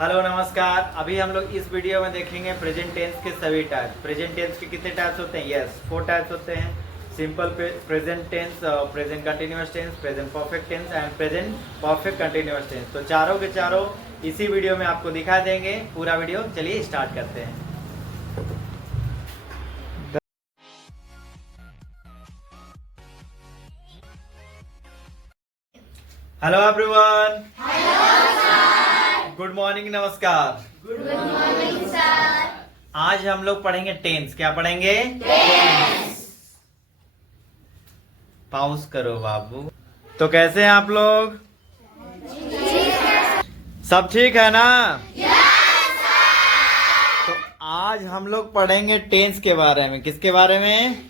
Hello नमस्कार। अभी हम लोग इस वीडियो में देखेंगे प्रेजेंट टेंस के सभी टाइप। प्रेजेंट टेंस के कितने टाइप्स होते हैं? यस, 4 टाइप्स होते हैं। Simple present tense, present continuous tense, present perfect tense and present perfect continuous tense. तो चारों के चारों इसी वीडियो में आपको दिखा देंगे। पूरा वीडियो चलिए स्टार्ट करते हैं। हेलो एवरीवन, गुड मॉर्निंग, नमस्कार। Good morning sir. आज हम लोग पढ़ेंगे टेंस। क्या पढ़ेंगे? पाउस करो बाबू। तो कैसे हैं आप लोग? सब ठीक है ना? तो आज हम लोग पढ़ेंगे टेंस के बारे में। किसके बारे में?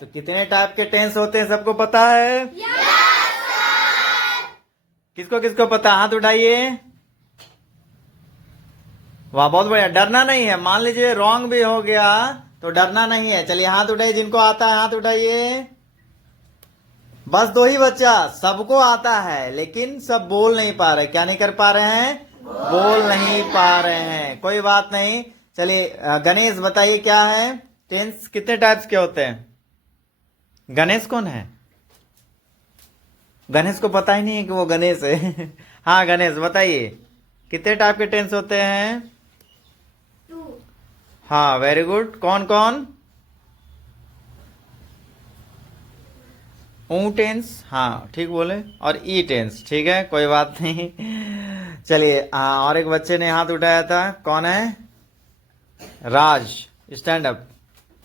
तो कितने टाइप के टेंस होते हैं सबको पता है? किसको किसको पता? हाथ उठाइए। वाह, बहुत बढ़िया। डरना नहीं है। मान लीजिए रॉन्ग भी हो गया तो डरना नहीं है। चलिए हाथ उठाइए, जिनको आता है हाथ उठाइए। बस 2 ही बच्चा। सबको आता है लेकिन सब बोल नहीं पा रहे। क्या नहीं कर पा रहे हैं? बोल नहीं पा रहे हैं। कोई बात नहीं। चलिए गणेश बताइए क्या है? टेंस कितने टाइप्स के होते हैं? गणेश कौन है? गणेश को पता ही नहीं है कि वो गणेश है। हाँ गणेश बताइए, कितने टाइप के टेंस होते हैं? 2 हाँ वेरी गुड। कौन कौन? ऊ टेंस, हाँ ठीक बोले। और ई टेंस, ठीक है कोई बात नहीं। चलिए और एक बच्चे ने हाथ उठाया था। कौन है? Raj, stand up.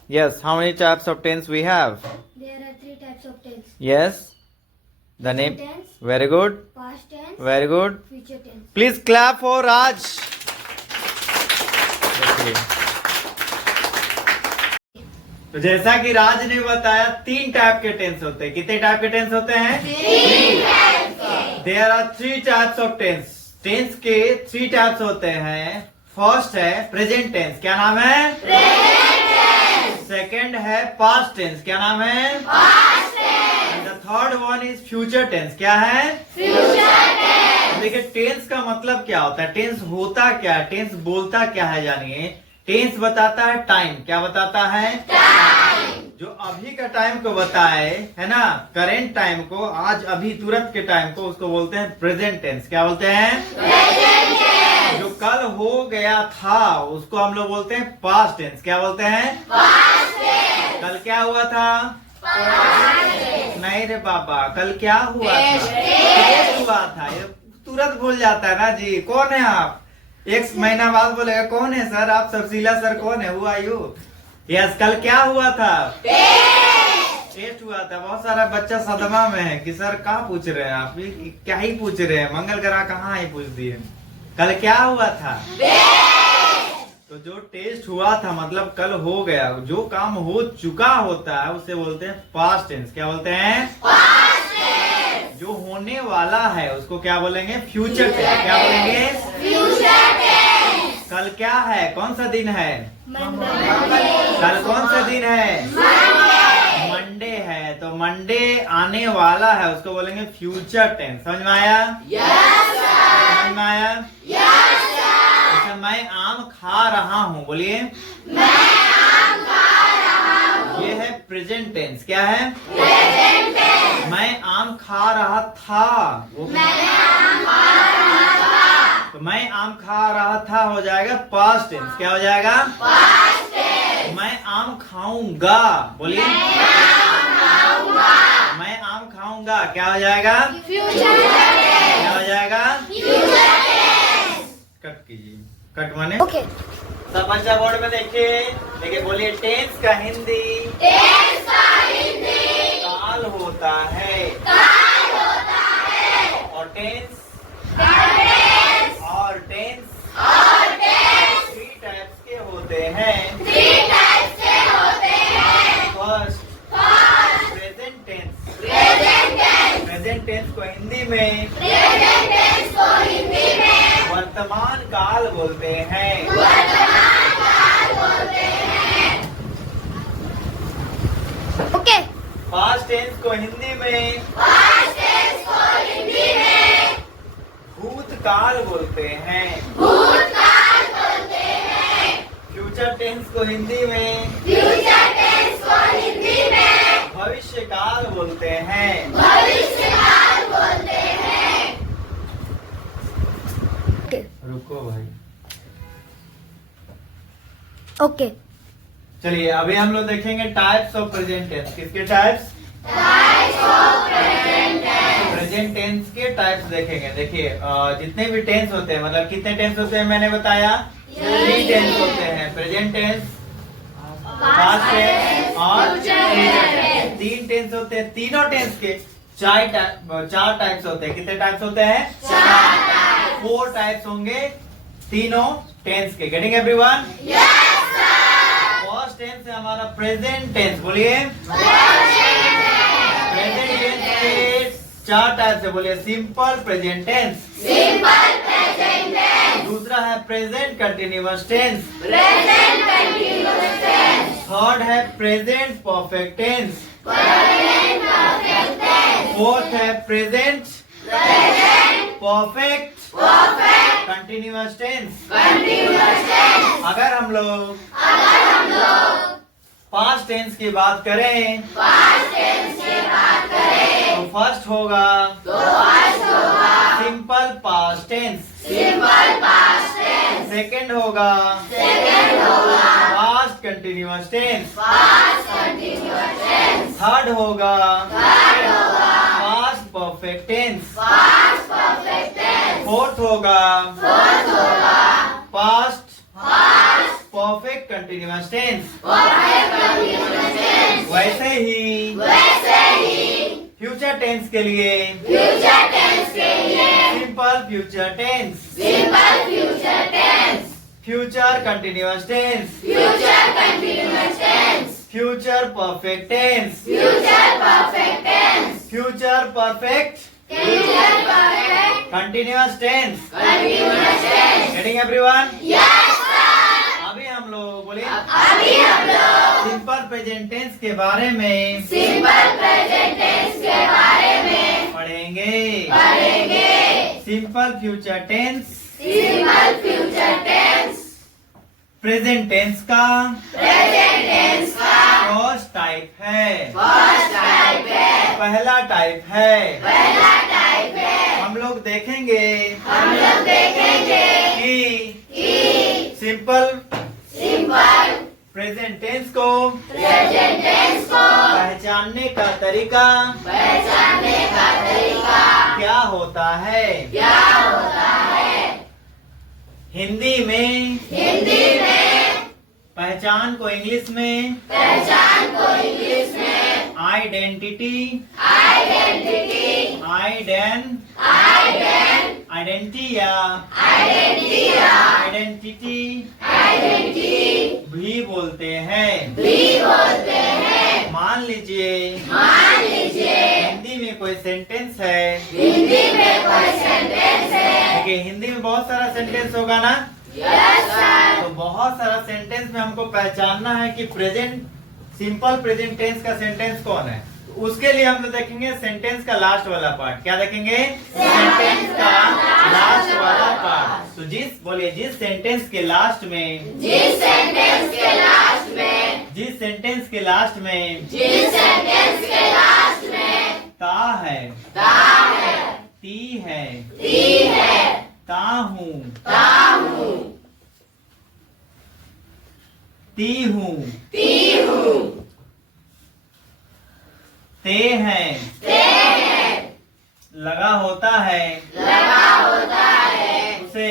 Yes, how many types of tense we have? There are 3 types of tense. Yes, the name. Present tense, very good, past tense, very good. future tense. Please clap for Raj. देखिए, तो जैसा कि राज ने बताया 3 type के tense होते हैं। कितने टाइप के टेंस होते हैं? 3 टाइप के। There are 3 types of tense. Tense के 3 टाइप्स होते हैं। फर्स्ट है प्रेजेंट टेंस। क्या नाम है? Present tense. सेकंड है पास्ट टेंस। क्या नाम है? Past tense. And the third one is future tense. क्या है? Future tense. देखिए टेंस का मतलब क्या होता है, टेंस होता क्या है, टेंस बोलता क्या है। जानिए, टेंस बताता है टाइम। क्या बताता है? टाइम। जो अभी का टाइम को बताए, है ना, करेंट टाइम को, आज अभी तुरंत के टाइम को, उसको बोलते हैं प्रेजेंट टेंस। क्या बोलते हैं? Present tense. जो कल हो गया था उसको हम लोग बोलते हैं पास्ट टेंस। क्या बोलते हैं? Past tense. कल क्या हुआ था? नहीं रे बाबा, कल क्या हुआ था? टेस्ट हुआ था। ये तुरंत भूल जाता है ना जी। कौन है आप? 1 महीना बाद बोलेगा कौन है सर आप? सबशीला सर कौन है? हुआ यू? यस, कल क्या हुआ था? टेस्ट हुआ था। बहुत सारा बच्चा सदमा में है कि सर कहाँ पूछ रहे हैं आप? क्या ही पूछ रहे हैं? मंगल ग्रह कहाँ ही पूछ दिए। कल क्या हुआ था? तो जो टेस्ट हुआ था मतलब कल हो गया। जो काम हो चुका होता है उसे बोलते हैं पास्ट टेंस। क्या बोलते हैं? Past tense. जो होने वाला है उसको क्या बोलेंगे? Future tense. क्या बोलेंगे? Future tense. कल क्या है? कौन सा दिन है? कल कौन सा दिन है? मंडे है। तो मंडे आने वाला है उसको बोलेंगे फ्यूचर टेंस। समझ में आया? समझ में आया? अच्छा, मैं आम खा रहा हूँ। बोलिए, मैं आम खा रहा हूँ। ये है प्रेजेंट टेंस। क्या है? Present tense. मैं आम खा रहा था। मैं आम खा रहा था। तो मैं आम खा रहा था हो जाएगा पास्ट टेंस। क्या हो जाएगा? Past tense. मैं आम खाऊंगा। बोलिए, मैं आम खाऊंगा। क्या हो जाएगा? Future tense. क्या हो जाएगा? Future tense. कट कीजिए। कट माने Okay. सब बच्चा बोर्ड में देखिए। देखिए बोलिए, टेंस का हिंदी काल होता है। और टेंस 3 टाइप्स के होते हैं। First present tense. Present tense को हिंदी में वर्तमान काल बोलते हैं। Okay. पास्ट टेंस को हिंदी में भूत भूतकाल बोलते हैं। फ्यूचर टेंस को हिंदी में भविष्य काल बोलते हैं। रुको भाई, ओके। चलिए अभी हम लोग देखेंगे टाइप्स ऑफ प्रेजेंट टेंस। किसके टाइप्स? प्रेजेंट टेंस के टाइप्स देखेंगे। देखिए जितने भी टेंस होते हैं, मतलब कितने टेंस होते हैं मैंने बताया? 3 टेंस होते हैं, प्रेजेंट टेंस, पास्ट टेंस और फ्यूचर टेंस। 3 टेंस होते हैं। तीनों टेंस के 4 टाइप्स होते हैं। कितने टाइप्स होते हैं? 4 टाइप्स होंगे तीनों टेंस के। Getting everyone? फर्स्ट टेंस है हमारा प्रेजेंट टेंस। बोलिए। प्रेजेंट टेंस के 4 टाइप्स है। बोलिए। सिंपल प्रेजेंट टेंस, दूसरा है प्रेजेंट कंटिन्यूअस टेंस, थर्ड है प्रेजेंट परफेक्ट टेंस, फोर्थ है प्रेजेंट परफेक्ट कंटिन्यूअस टेंस। अगर हम लोग पास्ट टेंस की बात करें तो फर्स्ट होगा सिंपल पास्ट टेंस, सेकंड होगा पास्ट कंटिन्यूअस टेंस, थर्ड होगा पास्ट परफेक्ट टेंस, फोर्थ होगा पास्ट परफेक्ट कंटिन्यूअस टेंस। वैसे ही फ्यूचर टेंस के लिए simple future tense, future continuous tense, future perfect tense, future perfect continuous tense. Getting everyone? अभी हम लोग बोले सिंपल प्रेजेंट टेंस के बारे में पढ़ेंगे। Simple future tense present tense का फर्स्ट टाइप है, पहला टाइप है। हम लोग देखेंगे कि सिंपल प्रेजेंट टेंस को पहचानने का तरीका क्या होता है। हिंदी में पहचान को इंग्लिश में आइडेंटिटी, आइडेंटिटी या आइडेंटिटी भी बोलते हैं। मान लीजिए हिंदी में कोई सेंटेंस है, देखिए हिंदी में बहुत सारा सेंटेंस होगा ना। तो बहुत सारा सेंटेंस में हमको पहचानना है कि प्रेजेंट सिंपल प्रेजेंट टेंस का सेंटेंस कौन है। उसके लिए हम तो देखेंगे सेंटेंस का लास्ट वाला पार्ट। क्या देखेंगे? सेंटेंस का लास्ट वाला पार्ट। तो जिस सेंटेंस के लास्ट में ता है, ती है, ता हूँ, ती हूँ, ते हैं, लगा होता है, उसे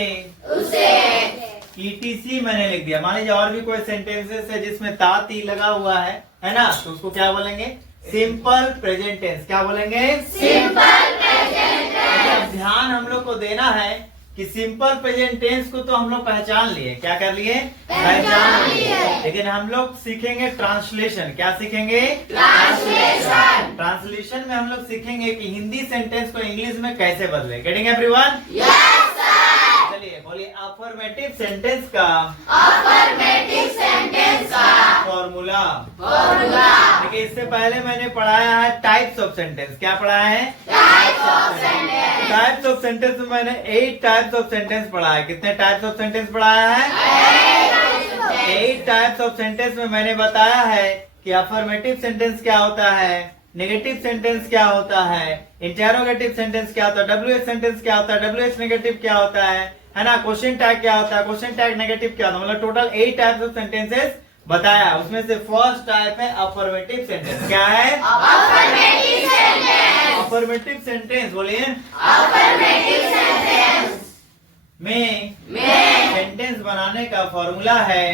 ETC मैंने लिख दिया। मान लीजिए और भी कोई सेंटेंसेस है जिसमें ता ती लगा हुआ है ना, तो उसको क्या बोलेंगे? Simple present tense. क्या बोलेंगे? Simple present tense. ध्यान हम लोग को देना है कि सिंपल प्रेजेंट टेंस को तो हम लोग पहचान लिए। क्या कर लिए? पहचान लिए। लेकिन हम लोग सीखेंगे ट्रांसलेशन। क्या सीखेंगे? ट्रांसलेशन में हम लोग सीखेंगे कि हिंदी सेंटेंस को इंग्लिश में कैसे बदले। Getting everyone? चलिए बोलिए अफर्मेटिव सेंटेंस का फॉर्मूला। देखिए इससे पहले मैंने पढ़ाया है टाइप्स ऑफ सेंटेंस। क्या पढ़ाया है? टाइप्स ऑफ सेंटेंस में मैंने 8 टाइप्स ऑफ सेंटेंस पढ़ा है। कितने टाइप्स ऑफ सेंटेंस पढ़ाया है? 8 टाइप्स ऑफ सेंटेंस में मैंने बताया है कि अफर्मेटिव सेंटेंस क्या होता है, नेगेटिव सेंटेंस क्या होता है, इंटेरोगेटिव सेंटेंस क्या होता है, WH सेंटेंस क्या होता है, WH नेगेटिव क्या होता है ना, क्वेश्चन टैग क्या होता है, क्वेश्चन टैग नेगेटिव क्या होता है, मतलब टोटल 8 टाइप्स ऑफ सेंटेंसेस बताया। उसमें से फर्स्ट टाइप है अफर्मेटिव सेंटेंस। क्या है? Affirmative sentence. बोलिए। में सेंटेंस बनाने का फॉर्मूला है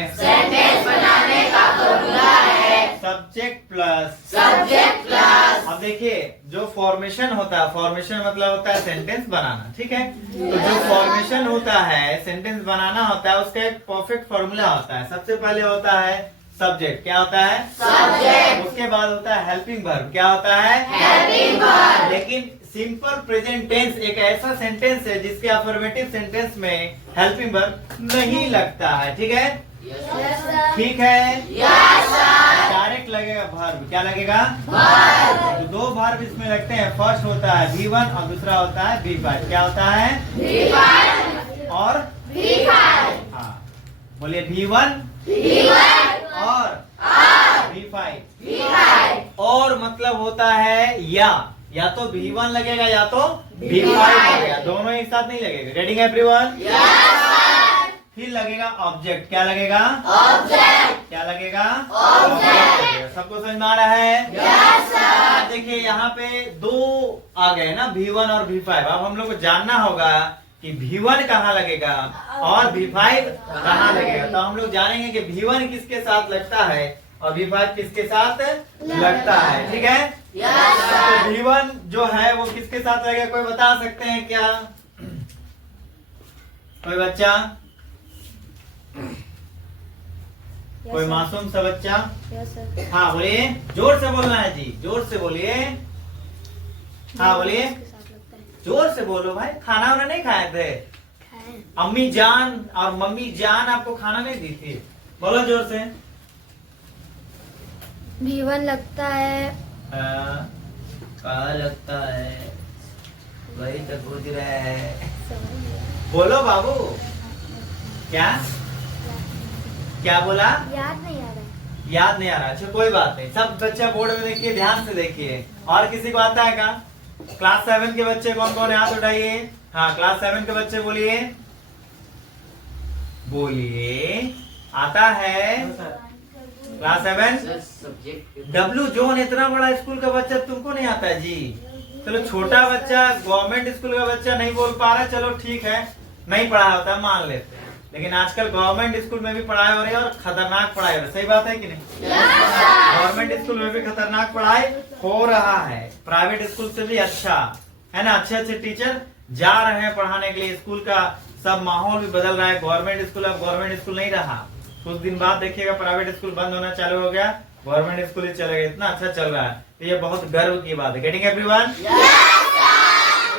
सब्जेक्ट प्लस। अब देखिए जो फॉर्मेशन होता है, फॉर्मेशन मतलब होता है सेंटेंस बनाना, ठीक है। तो जो फॉर्मेशन होता है सेंटेंस बनाना होता है उसका एक परफेक्ट फॉर्मूला होता है। सबसे पहले होता है सब्जेक्ट। क्या होता है? सब्जेक्ट। उसके बाद होता है हेल्पिंग वर्ब। क्या होता है? Helping verb. लेकिन सिंपल प्रेजेंट टेंस एक ऐसा सेंटेंस है जिसके अफर्मेटिव सेंटेंस में हेल्पिंग वर्ब नहीं लगता है, ठीक है। ठीक है। डायरेक्ट लगेगा वर्ब। क्या लगेगा? तो 2 वर्ब इसमें लगते हैं। फर्स्ट होता है V1 और दूसरा होता है V5। क्या होता है? V1 और V5। हाँ बोलिए V1 और V5। और मतलब होता है या तो V1 लगेगा या तो V5 लगेगा, दोनों एक साथ नहीं लगेगा। Ready everyone? फिर लगेगा ऑब्जेक्ट। क्या लगेगा? ऑब्जेक्ट। क्या लगेगा? ऑब्जेक्ट। सबको समझ में आ रहा है? Yes sir. देखिए यहाँ पे 2 आ गए ना, V1 और V5। अब हम लोग को जानना होगा कि V1 कहाँ लगेगा और V5 कहाँ लगेगा। तो हम लोग जानेंगे कि V1 किसके साथ लगता है और V5 किसके साथ लगता है, ठीक है। तो V1 जो है वो किसके साथ लगेगा, कोई बता सकते हैं क्या? कोई बच्चा? कोई मासूम सा बच्चा? हाँ बोलिए, जोर से बोलना है जी, जोर से बोलिए। हाँ बोलिए, जोर से बोलो भाई। खाना वाना नहीं खाए थे? अम्मी जान और मम्मी जान आपको खाना नहीं दी थी? बोलो जोर से। V1 लगता है। कहा लगता है? वही तो पूछ रहे हैं। बोलो बाबू। क्या बोला? याद नहीं आ रहा है। याद नहीं आ रहा? अच्छा कोई बात नहीं, सब बच्चा बोर्ड में देखिए, ध्यान से देखिए। और किसी को आता है क्या? क्लास 7 के बच्चे कौन कौन है? हाथ उठाइए। हाँ क्लास 7 के बच्चे बोलिए। आता है क्लास 7? W जोन इतना बड़ा स्कूल का बच्चा तुमको नहीं आता है जी? चलो छोटा बच्चा गवर्नमेंट स्कूल का बच्चा नहीं बोल पा रहा, चलो ठीक है, नहीं पढ़ाया होता है मान लेते हैं। लेकिन आजकल गवर्नमेंट स्कूल में भी पढ़ाई हो रही है और खतरनाक पढ़ाई हो रही है। सही बात है कि नहीं? गवर्नमेंट स्कूल में भी खतरनाक पढ़ाई हो रहा है, प्राइवेट स्कूल से भी अच्छा है ना। अच्छे अच्छे टीचर जा रहे हैं पढ़ाने के लिए, स्कूल का सब माहौल भी बदल रहा है। गवर्नमेंट स्कूल अब गवर्नमेंट स्कूल नहीं रहा, कुछ दिन बाद देखिएगा प्राइवेट स्कूल बंद होना चालू हो गया, गवर्नमेंट स्कूल ही चलेगा। इतना अच्छा चल रहा है, तो ये बहुत गर्व की बात है। Getting everyone?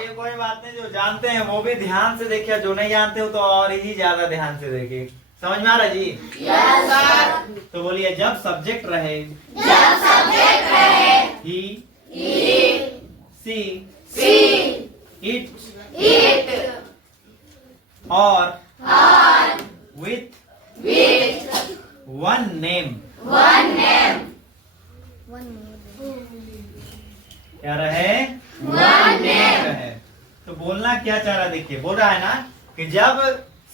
ये कोई बात नहीं, जो जानते हैं वो भी ध्यान से देखिए, जो नहीं जानते हो तो और ही ज्यादा ध्यान से देखिए। समझ में आ रहा है जी? Yes sir. तो बोलिए, जब सब्जेक्ट रहे ही, सी, इट और विथ वन नेम। क्या रहे? वन नेम रहे। तो बोलना क्या चाह रहा है? देखिए बोल रहा है ना कि जब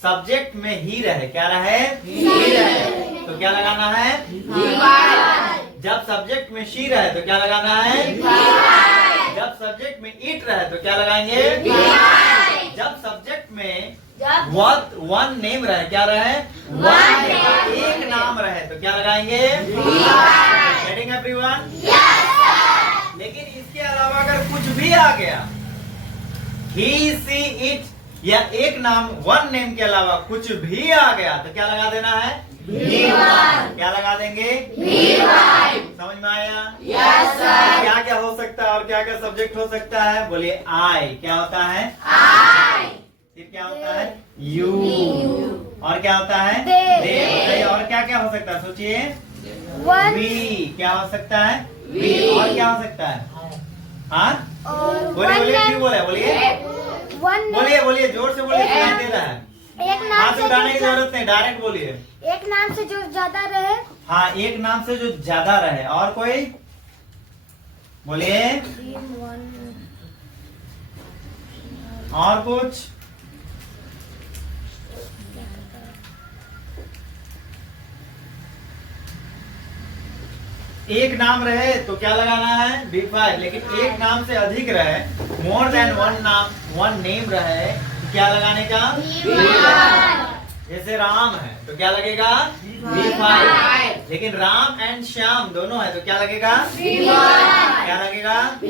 सब्जेक्ट में ही रहे, क्या रहे? ही रहे, तो क्या लगाना है? जब सब्जेक्ट में शी रहे तो क्या लगाना है? जब सब्जेक्ट में इट रहे तो क्या लगाएंगे? जब सब्जेक्ट में वन नेम रहे, क्या रहे? एक नाम रहे तो क्या लगाएंगे? Getting everyone? लेकिन इसके अलावा अगर कुछ भी आ गया, ही, सी, इट या एक नाम वन नेम के अलावा कुछ भी आ गया तो क्या लगा देना है? क्या लगा देंगे? समझ में आया? Yes sir. क्या क्या हो सकता है और क्या क्या सब्जेक्ट हो सकता है? बोलिए आई। क्या होता है? आई। फिर क्या होता है? यू। और क्या होता है? दे। और क्या क्या हो सकता है? सोचिए। वन बी क्या हो सकता है? बी। और क्या हो सकता है? हाँ और बोलिए बोलिए, क्यों बोले? बोलिए वन बोलिए बोलिए, जोर से बोलिए, सुनाई दे रहा है। एक नाम हाथ से उठाने की जो जरूरत नहीं, डायरेक्ट बोलिए। एक नाम से जो ज्यादा रहे। हाँ, एक नाम से जो ज्यादा रहे। और कोई बोलिए, और कुछ? एक नाम रहे तो क्या लगाना है? B5। लेकिन एक नाम से अधिक रहे, मोर देन वन नाम, वन नेम रहे, तो क्या लगाने का? जैसे राम है तो क्या लगेगा? B5। लेकिन राम एंड श्याम दोनों है तो क्या लगेगा? क्या लगेगा? तो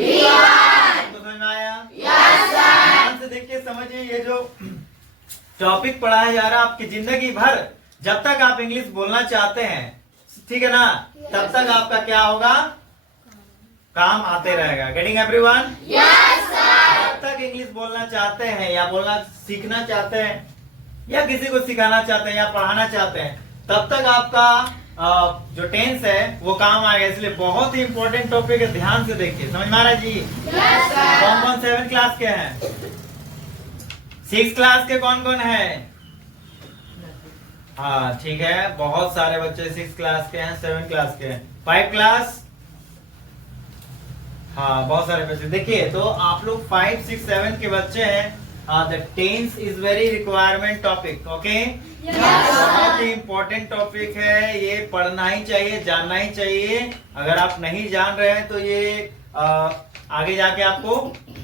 समझ में आया? ध्यान से देखिए, समझिए। ये जो टॉपिक पढ़ाया जा रहा है आपकी जिंदगी भर जब तक आप इंग्लिश बोलना चाहते हैं, ठीक है ना, तब तक आपका क्या होगा? काम आते रहेगा। Getting everyone? जब तक इंग्लिश बोलना चाहते हैं या बोलना सीखना चाहते हैं या किसी को सिखाना चाहते हैं या पढ़ाना चाहते हैं, तब तक आपका जो टेंस है वो काम आएगा। इसलिए बहुत ही इंपॉर्टेंट टॉपिक है, ध्यान से देखिए। समझ में आ रहा है जी? कौन कौन 7 क्लास के हैं? 6 क्लास के कौन कौन है? हाँ ठीक है, बहुत सारे बच्चे 6 क्लास के हैं, 7 क्लास के हैं, 5 क्लास। हाँ बहुत सारे बच्चे। देखिए, तो आप लोग 5, 6, 7 के बच्चे हैं। The tense is very requirement topic. Okay, बहुत ही इम्पोर्टेंट टॉपिक है, ये पढ़ना ही चाहिए, जानना ही चाहिए। अगर आप नहीं जान रहे हैं तो ये आगे जाके आपको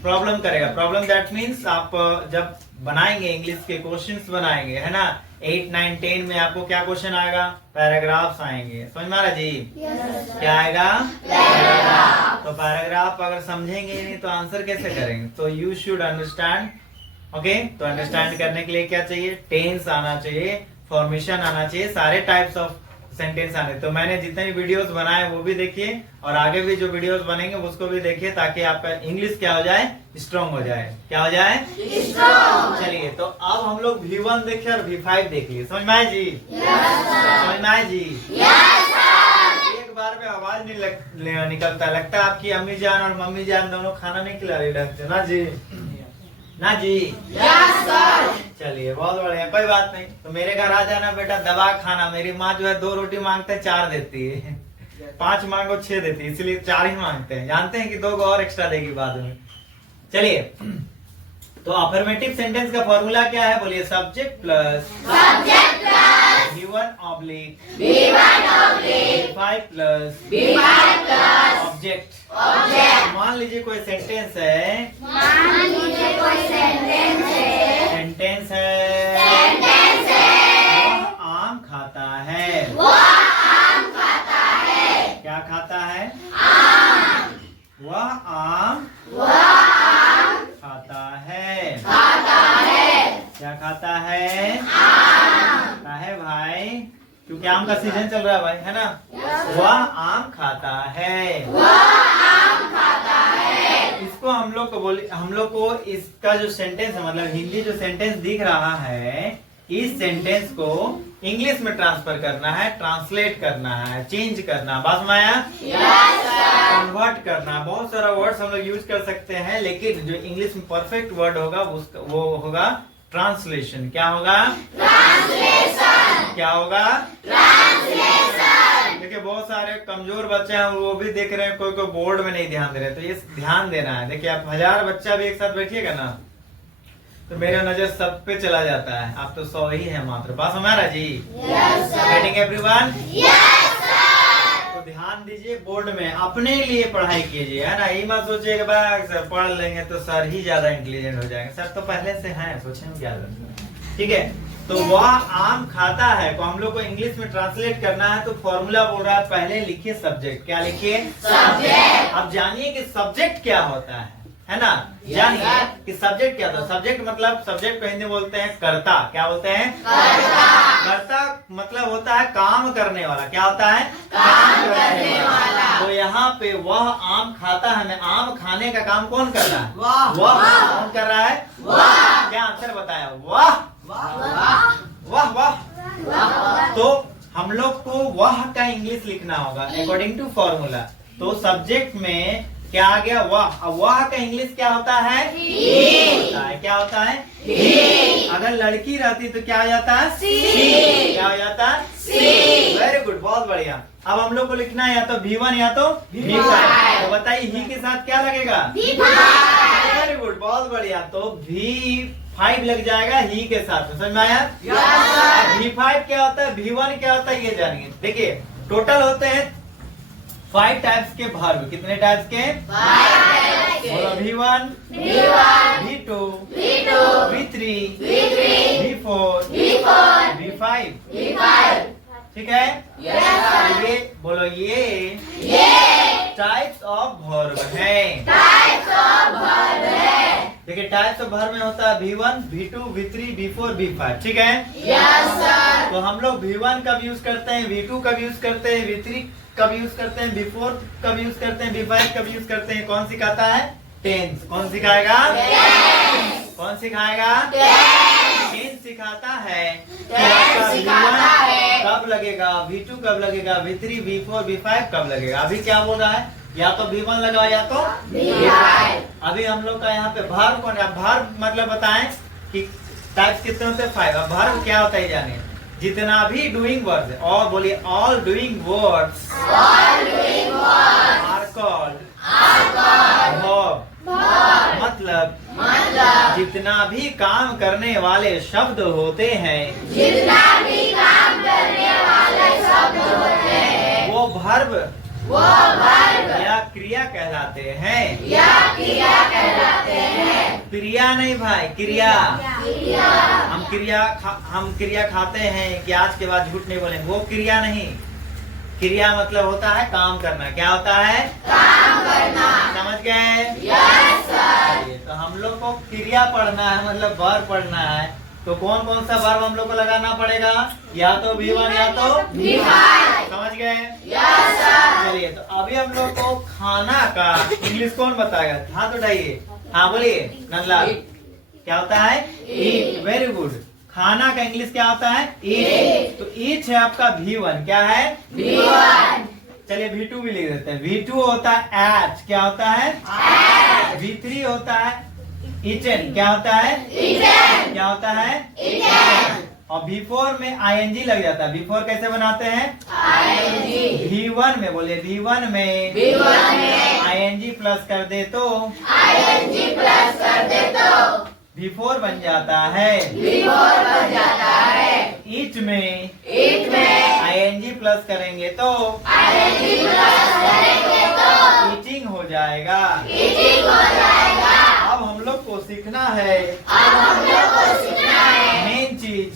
प्रॉब्लम करेगा। प्रॉब्लम दैट मीन्स आप जब बनाएंगे इंग्लिश के क्वेश्चंस बनाएंगे, है ना, 8, 9, 10 में आपको क्या क्वेश्चन आएगा? पैराग्राफ्स आएंगे। समझ में आ रहा जी? क्या आएगा? पैराग्राफ। तो पैराग्राफ अगर समझेंगे नहीं तो आंसर कैसे करेंगे? तो यू शुड अंडरस्टैंड। ओके, तो अंडरस्टैंड करने के लिए क्या चाहिए? टेंस आना चाहिए, फॉर्मेशन आना चाहिए, सारे टाइप्स ऑफ सेंटेंस आने। तो मैंने जितने भी वीडियोस बनाए वो भी देखिए, और आगे भी जो वीडियोस बनेंगे उसको भी देखिए, ताकि आपका इंग्लिश क्या हो जाए? स्ट्रॉन्ग हो जाए। क्या हो जाए? स्ट्रॉन्ग। चलिए, तो अब हम लोग V1 देखिए और V5 देखिए। समझ में आए जी? समझ में आए जी? एक बार में आवाज नहीं निकलता, लगता है आपकी अम्मी जान और मम्मी जान दोनों खाना नहीं खिला रही ढंग से, ना जी? ना जी? चलिए, बहुत बढ़िया, कोई बात नहीं। तो मेरे घर आ जाना बेटा, दबा खाना। मेरी माँ जो है 2 रोटी मांगते हैं 4 देती है, 5 मांगो 6 देती है, इसलिए 4 ही मांगते हैं। जानते हैं कि 2 को और एक्स्ट्रा देगी बाद में। चलिए, तो अफर्मेटिव सेंटेंस का फॉर्मूला क्या है? बोलिए, subject plus V1 oblique V5 plus object. मान लीजिए कोई सेंटेंस है, सेंटेंस है वह आम खाता है। क्या खाता है? वह आम खाता है। क्या खाता है? खाता है भाई, क्योंकि आम का सीजन चल रहा है भाई, है ना? वह आम खाता है। इसको हम लोग को इसका जो सेंटेंस है, मतलब हिंदी जो सेंटेंस दिख रहा है, इस सेंटेंस को इंग्लिश में ट्रांसफर करना है, ट्रांसलेट करना है, चेंज करना। बात में आया? कन्वर्ट करना। बहुत सारा वर्ड्स हम लोग यूज कर सकते हैं, लेकिन जो इंग्लिश में परफेक्ट वर्ड होगा वो होगा ट्रांसलेशन। क्या होगा? ट्रांसलेशन। क्या होगा? ट्रांसलेशन। देखिए, बहुत सारे कमजोर बच्चे हैं, वो भी देख रहे हैं, कोई बोर्ड में नहीं ध्यान दे रहे, तो ये ध्यान देना है। देखिए, आप 1000 बच्चा भी एक साथ बैठिएगा ना, तो मेरा नजर सब पे चला जाता है। आप तो 100 ही है मात्र। पास हमारा जी? Getting everyone? तो ध्यान दीजिए, बोर्ड में अपने लिए पढ़ाई कीजिए, है ना। ये मत सोचिए कि सर पढ़ लेंगे तो सर ही ज्यादा इंटेलिजेंट हो जाएंगे। सर तो पहले से हैं, सोचे क्या। ठीक है, तो वह आम खाता है को हम लोग को इंग्लिश में ट्रांसलेट करना है, तो फॉर्मूला बोल रहा है, पहले लिखिए सब्जेक्ट। क्या लिखिए? सब्जेक्ट। अब जानिए कि सब्जेक्ट क्या होता है ना? जानिए कि सब्जेक्ट क्या होता है। सब्जेक्ट मतलब, सब्जेक्ट को हिंदी बोलते हैं कर्ता। क्या बोलते हैं? कर्ता मतलब होता है काम करने वाला। क्या होता है? काम करने वाला। तो यहाँ पे वह आम खाता है, आम खाने का काम कौन कर रहा है? वह कौन कर रहा है? क्या आंसर बताया? वाह वाह वाह। तो हम लोग को वह का इंग्लिश लिखना होगा अकॉर्डिंग टू फॉर्मूला। तो सब्जेक्ट में क्या आ गया वह, अब वह का इंग्लिश क्या होता है होता है, क्या होता है अगर लड़की रहती तो क्या हो जाता है क्या हो जाता है वेरी गुड, बहुत बढ़िया। अब हम लोग को लिखना है या तो V1 या तो V5। तो बताइए ही के साथ क्या लगेगा वेरी गुड, बहुत बढ़िया। तो V5 लग जाएगा ही के साथ, समझ में आया? V5 क्या होता है, V1 क्या होता है, ये जानिए। देखिए टोटल होते हैं 5 टाइप्स के वर्ब। कितने टाइप्स के? बोलो V1, V2, V3, V4, V5। ठीक है? ये बोलो ये टाइप्स ऑफ वर्ब है। देखिए टाइप्स ऑफ वर्ब में होता है V1, V2, V3, V4, V5। ठीक है? तो हम लोग V1 कब यूज करते हैं, V2 कब यूज करते हैं, V3 कब यूज करते हैं, V4 कब यूज करते हैं, V5 कब यूज करते हैं। कौन सिखाता है? टेंस। कौन सिखाएगा? कौन सिखाएगा? टेंस सिखाता है कि आपका V1 कब लगेगा, V2 कब लगेगा, V3, V4, V5 कब लगेगा। अभी क्या बोल रहा है, या तो V1 लगा या तो V5। अभी हम लोग का यहाँ पे वर्ब कौन है, वर्ब मतलब बताएं कि टाइप्स कितने होते हैं 5। अब वर्ब क्या होता है जाने, जितना भी डूइंग वर्ड्स है, और बोलिए all doing words are called verb. मतलब जितना भी काम करने वाले शब्द होते हैं, वो वर्ब या क्रिया कहलाते हैं। क्रिया नहीं भाई, क्रिया। हम क्रिया खाते हैं कि आज के बाद झूठ नहीं बोलेंगे, वो क्रिया नहीं। क्रिया मतलब होता है काम करना। क्या होता है? काम करना। समझ गए? Yes sir. तो हम लोग को क्रिया पढ़ना है, मतलब वर्ब पढ़ना है। तो कौन कौन सा वर्ब हम लोग को लगाना पड़ेगा, या तो V1 या तो V5। समझ गए? Yes sir. चलिए तो अभी हम लोग को खाना का इंग्लिश कौन बताएगा, हाथ उठाइए। हाँ बोलिए नंदलाल। क्या होता है? ईट। Very good. खाना का इंग्लिश क्या होता है? ईट। तो ईट है आपका V1। क्या है? V1। चलिए V2 भी लिख देते हैं। V2 होता है एट। क्या होता है? V3 होता है ईटन। क्या होता है? ईटन। क्या होता है? ईटन। और V4 में ing लग जाता है। V4 कैसे बनाते हैं? V1 में बोले V1 में ing प्लस कर दे तो V4 बन जाता है। ईट में ing प्लस करेंगे तो ईटिंग हो जाएगा। अब हम लोग को सीखना है मेन चीज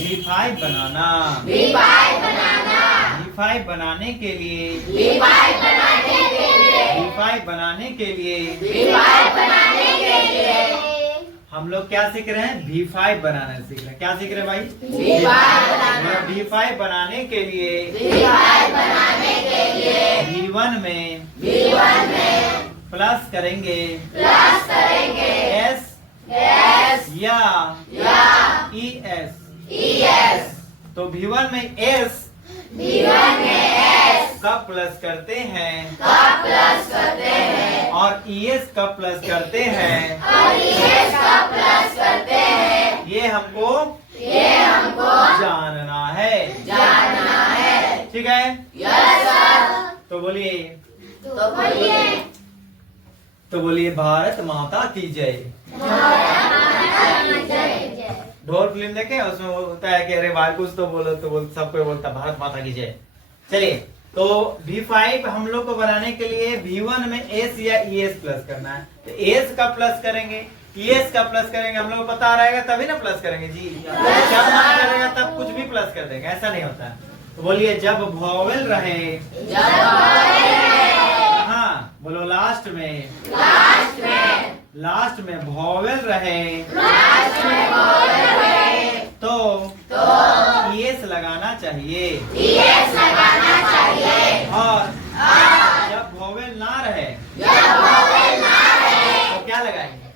V5 बनाना। V5 बनाने के लिए हम लोग क्या सीख रहे हैं? V5 बनाना सीख रहे हैं। क्या सीख रहे हैं भाई? V5 बनाने के लिए V1 में प्लस करेंगे S या ES। तो V1 में S कब प्लस करते हैं और ES कब प्लस करते हैं, ये हमको जानना है। ठीक है? तो बोलिए भारत माता की जय। ढोल फिल्म देखे, उसमें होता है कि अरे भाई कुछ तो बोलो, तो सबको बोलता भारत माता की जय। चलिए तो V5 हम लोग को बनाने के लिए V1 में S या ES प्लस करना है। तो S का प्लस करेंगे, ES का प्लस करेंगे, हम लोग को पता रहेगा तभी ना प्लस करेंगे जी। जब मन करेगा तब कुछ भी प्लस कर देंगे, ऐसा नहीं होता। तो बोलिए जब वॉवेल रहे, हाँ बोलो लास्ट में वॉवेल रहे तो ES लगाना चाहिए। और जब वॉवेल ना रहे तो क्या लगाएंगे?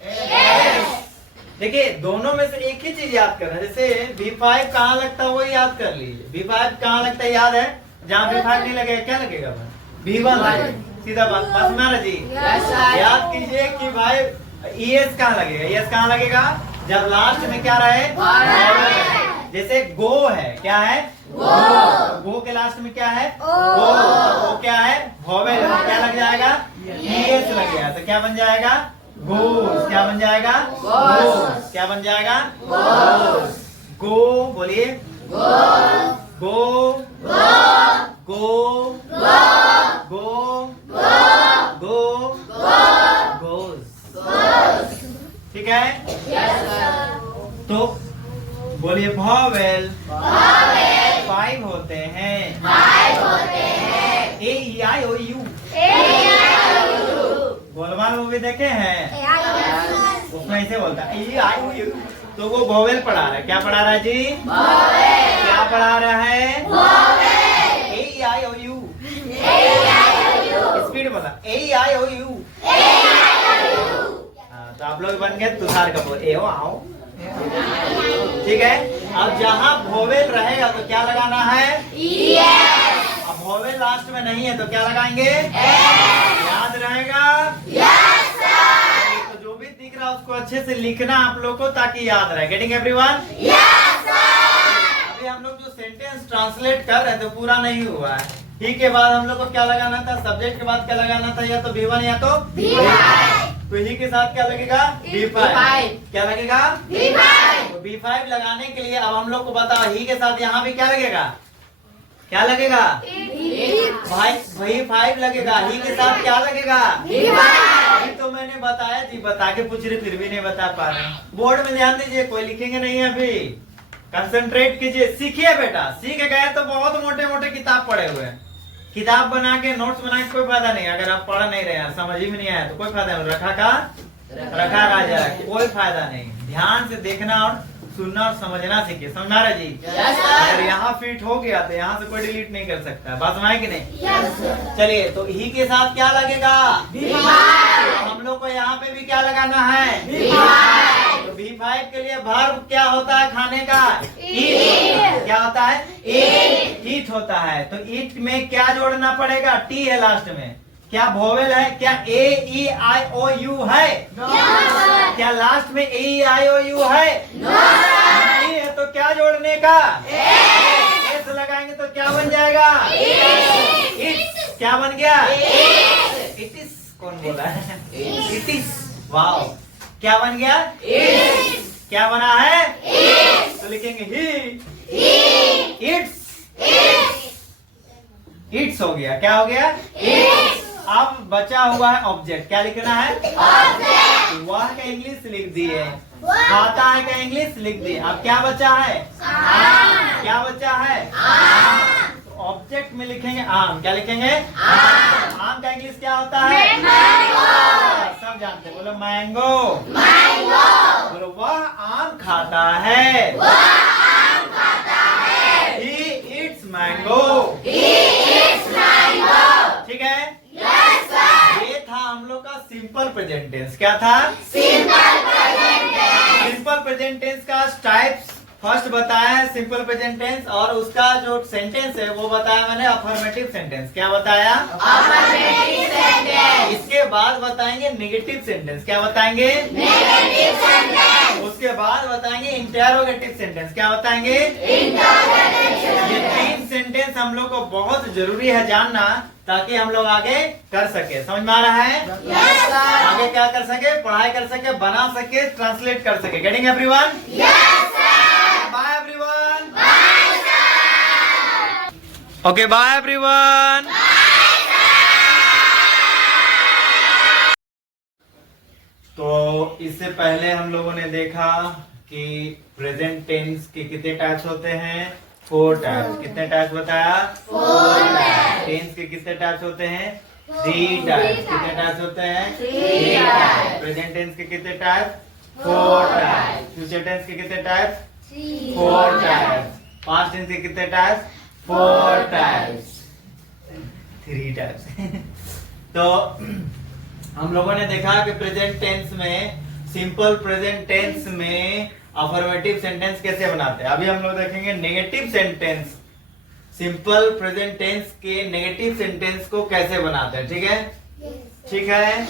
देखिए दोनों में से एक ही चीज याद करना, जैसे V5 कहाँ लगता है वो याद कर लीजिए। V5 कहाँ लगता है याद है? जहाँ V5 नहीं लगेगा क्या लगेगा? V1 लगेगा। सीधा बात, बस मेरा जी याद कीजिए कि भाई ES कहाँ लगेगा? ES कहाँ लगेगा? जब लास्ट में क्या रहे? जैसे गो है, क्या है? गो के लास्ट में क्या है? गो क्या है? वोवेल है, क्या लग जाएगा? ES लग गया, तो क्या बन जाएगा? गोस। क्या बन जाएगा? गोस। क्या बन जाएगा? गोस। गो बोलिए। गो गो गो गो गो गोस। ठीक है? तो बोलिए वोवेल 5 होते हैं। A-E-I-O-U। गोलमाल मूवी देखे हैं? उसमें ऐसे बोलता है A-E-I-O-U। तो वो वोवेल पढ़ा रहा है। क्या पढ़ा रहा है जी? क्या पढ़ा रहा है? A-E-I-O-U। स्पीड बोला A-E-I-O-U। तो आप लोग बन गए तुषार कपूर। ए आओ। ठीक है, अब जहाँ वोवेल रहेगा तो क्या लगाना है? अब वोवेल लास्ट में नहीं है तो क्या लगाएंगे? याद रहेगा? तो जो भी दिख रहा है उसको अच्छे से लिखना आप लोग को, ताकि याद रहे। Getting everyone? अभी हम लोग जो सेंटेंस ट्रांसलेट कर रहे थे पूरा नहीं हुआ है। ही के बाद हम लोग को क्या लगाना था? सब्जेक्ट के बाद क्या लगाना था? या तो V1 या तो तो ही के साथ क्या लगेगा? V5। क्या लगेगा? तो V5 लगाने के लिए अब हम लोग को बताओ, ही के साथ यहाँ भी क्या लगेगा? क्या लगेगा? भाई 5 लगेगा। ही के साथ क्या लगेगा? अभी तो मैंने बताया जी, बता के पूछ रहे फिर भी नहीं बता पा रहे। बोर्ड में ध्यान दीजिए, कोई लिखेंगे नहीं है अभी। कंसंट्रेट कीजिए, सीखिए बेटा। सीख गए तो बहुत मोटे मोटे किताब पढ़े हुए हैं। किताब बना के नोट्स बना के कोई फायदा नहीं। अगर आप पढ़ नहीं रहे हैं, समझ ही में नहीं आया तो कोई फायदा नहीं। रखा रह जाए, कोई फायदा नहीं। ध्यान से देखना और सुनना और समझना सीखिए। समझा रहे जी? अगर यहाँ फिट हो गया तो यहाँ से कोई डिलीट नहीं कर सकता। बात समझ कि नहीं? चलिए, तो ही के साथ क्या लगेगा? हम लोग को यहाँ पे भी क्या लगाना है? तो V5 के लिए वर्ब क्या होता है खाने का? ईट। क्या होता है? ईट होता है। तो ईट में क्या जोड़ना पड़ेगा? टी है लास्ट में। क्या वोवेल है? क्या A-E-I-O-U है? क्या लास्ट में A-E-I-O-U है? नहीं है तो क्या जोड़ने का? S लगाएंगे तो क्या बन जाएगा? इट्स। क्या बन गया? It is. कौन बोला है? It is. वाओ, क्या बन गया? क्या बना है? तो लिखेंगे ही। इट्स हो गया। क्या हो गया? अब बचा हुआ है ऑब्जेक्ट। क्या लिखना है? वह का इंग्लिश लिख दिए, खाता है का इंग्लिश लिख दिए। अब क्या बचा है? क्या बचा है? ऑब्जेक्ट में लिखेंगे आम। क्या लिखेंगे? आम का इंग्लिश क्या होता है? सब जानते। बोलो मैंगो। बोलो वह आम खाता है। He eats mango। ठीक है? ये था हम लोग का सिंपल प्रेजेंट टेंस। क्या था? सिंपल प्रेजेंट टेंस का टाइप्स फर्स्ट बताया है सिंपल प्रेजेंट टेंस, और उसका जो सेंटेंस है वो बताया मैंने अफर्मेटिव सेंटेंस। क्या बताया? Affirmative sentence. इसके बाद बताएंगे नेगेटिव सेंटेंस। क्या बताएंगे? Negative sentence. उसके बाद बताएंगे इंटरोगेटिव सेंटेंस। क्या बताएंगे? Interrogative sentence. ये 3 सेंटेंस हम लोग को बहुत जरूरी है जानना, ताकि हम लोग आगे कर सके। समझ में आ रहा है? yes, sir। आगे क्या कर सके? पढ़ाई कर सके, बना सके, ट्रांसलेट कर सके। Getting everyone? Yes sir. Bye everyone. Bye sir. Okay, bye everyone. Bye sir. तो इससे पहले हम लोगों ने देखा कि प्रेजेंट टेंस के कितने टाइप्स होते हैं? 4 टाइप्स। कितने टाइप्स बताया? 4 टाइप्स। टेंस के कितने टाइप्स होते हैं? 3 टाइप्स। कितने टाइप्स होते हैं? 3 टाइप्स। प्रेजेंट टेंस के कितने टाइप्स? 4 टाइप्स। फ्यूचर टेंस के कितने टाइप्स? 4 टाइप्स। पास्ट टेंस के कितने टाइप्स? 4 टाइप्स। 3 टाइप्स। तो हम लोगों ने देखा कि प्रेजेंट टेंस में सिंपल प्रेजेंट टेंस में अफर्मेटिव सेंटेंस कैसे बनाते हैं। अभी हम लोग देखेंगे negative sentence, simple present tense के नेगेटिव सेंटेंस को कैसे बनाते हैं। ठीक है, ठीक है,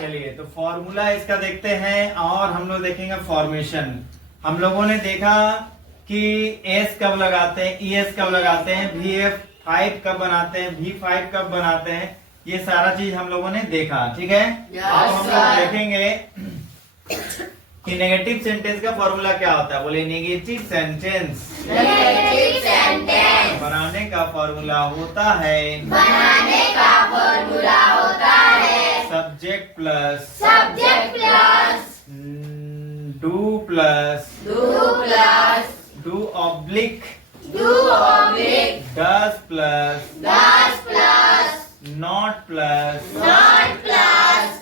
चलिए तो फॉर्मूला इसका देखते हैं और हम लोग देखेंगे फॉर्मेशन। हम लोगों ने देखा कि एस कब लगाते हैं, ई एस कब लगाते हैं, VF5 कब बनाते हैं, V5 कब बनाते हैं, ये सारा चीज हम लोगों ने देखा। ठीक है, अब हम लोग देखेंगे कि नेगेटिव सेंटेंस का फॉर्मूला क्या होता है। बोले नेगेटिव सेंटेंस बनाने का फॉर्मूला होता है subject plus do plus do oblique does plus not plus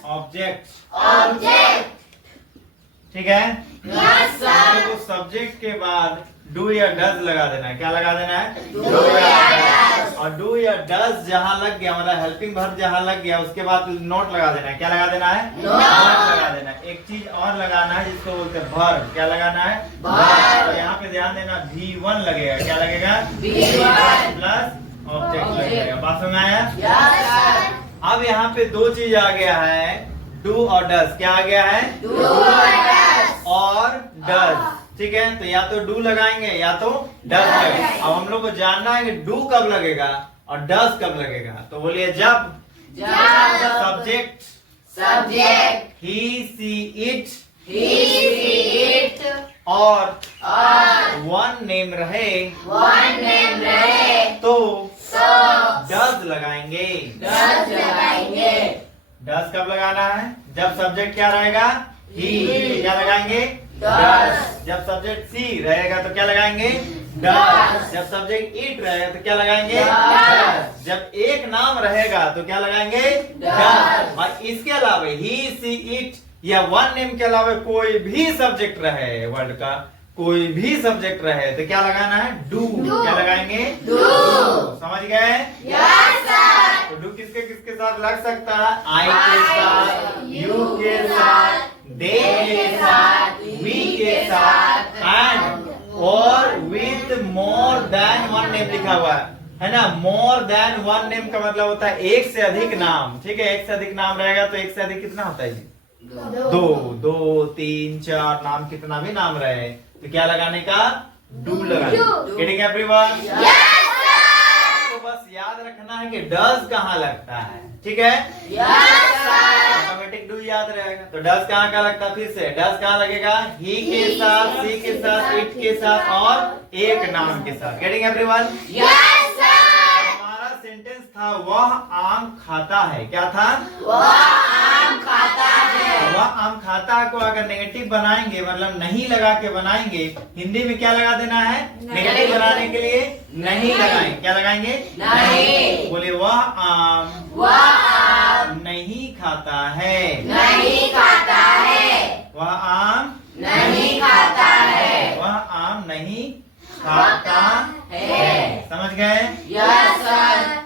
object. ठीक है, तो सब्जेक्ट के बाद डू या डज लगा देना है। क्या लगा देना है? डू या डज। और डू या डज जहां लग गया मतलब हेल्पिंग वर्ब जहां लग गया उसके बाद नोट लगा देना है। क्या लगा देना है? नोट लगा देना है। एक चीज और लगाना है जिसको बोलते हैं वर्ब। क्या लगाना है? वर्ब। और यहाँ पे ध्यान देना V1 लगेगा। क्या लगेगा? V1 प्लस ऑब्जेक्ट लगेगा। बात समझ में आया? अब यहाँ पे दो चीज आ गया है, डू और डज। क्या आ गया है? डू और डज। ठीक है, तो या तो डू लगाएंगे या तो डज लगेगा। अब हम लोग को जानना है कि डू कब लगेगा और डज कब लगेगा। तो बोलिए जब सब्जेक्ट ही सी इट और वन नेम रहे तो डज लगाएंगे। डज कब लगाना है? जब सब्जेक्ट क्या रहेगा? ही। क्या लगाएंगे? डज। जब सब्जेक्ट सी रहेगा तो क्या लगाएंगे? डज। जब सब्जेक्ट इट रहेगा तो क्या लगाएंगे? डज। जब एक नाम रहेगा तो क्या लगाएंगे? डज। और इसके अलावा ही सी इट या वन नेम के अलावा कोई भी सब्जेक्ट रहे, वर्ड का कोई भी सब्जेक्ट रहे तो क्या लगाना है? डू। क्या लगाएंगे? डू। समझ गए? तो डू किसके किसके साथ लग सकता है? आई के साथ, यू के साथ, दे के साथ, वी के साथ एंड और with more than one name लिखा हुआ है ना। मोर देन वन नेम का मतलब होता है एक से अधिक नाम। ठीक है, एक से अधिक नाम रहेगा तो एक से अधिक कितना होता है? दो, 3, 4 नाम, कितना भी नाम रहे तो क्या लगाने का? डू लगाने। Getting everyone? तो बस याद रखना है कि डज कहाँ लगता है। ठीक है, ऑटोमेटिक डू याद रहेगा। तो डज कहाँ का लगता है? फिर से डज कहाँ लगेगा? ही के साथ, सी के साथ, इट के साथ और एक नाम के साथ। Getting everyone? हमारा सेंटेंस था वह आम खाता है। क्या था? वह आम खाता को अगर नेगेटिव बनाएंगे मतलब नहीं लगा के बनाएंगे, हिंदी में क्या लगा देना है? नेगेटिव बनाने के लिए नहीं लगाएंगे। क्या लगाएंगे? नहीं। बोले वह आम नहीं खाता है। वह आम नहीं खाता है। समझ गए?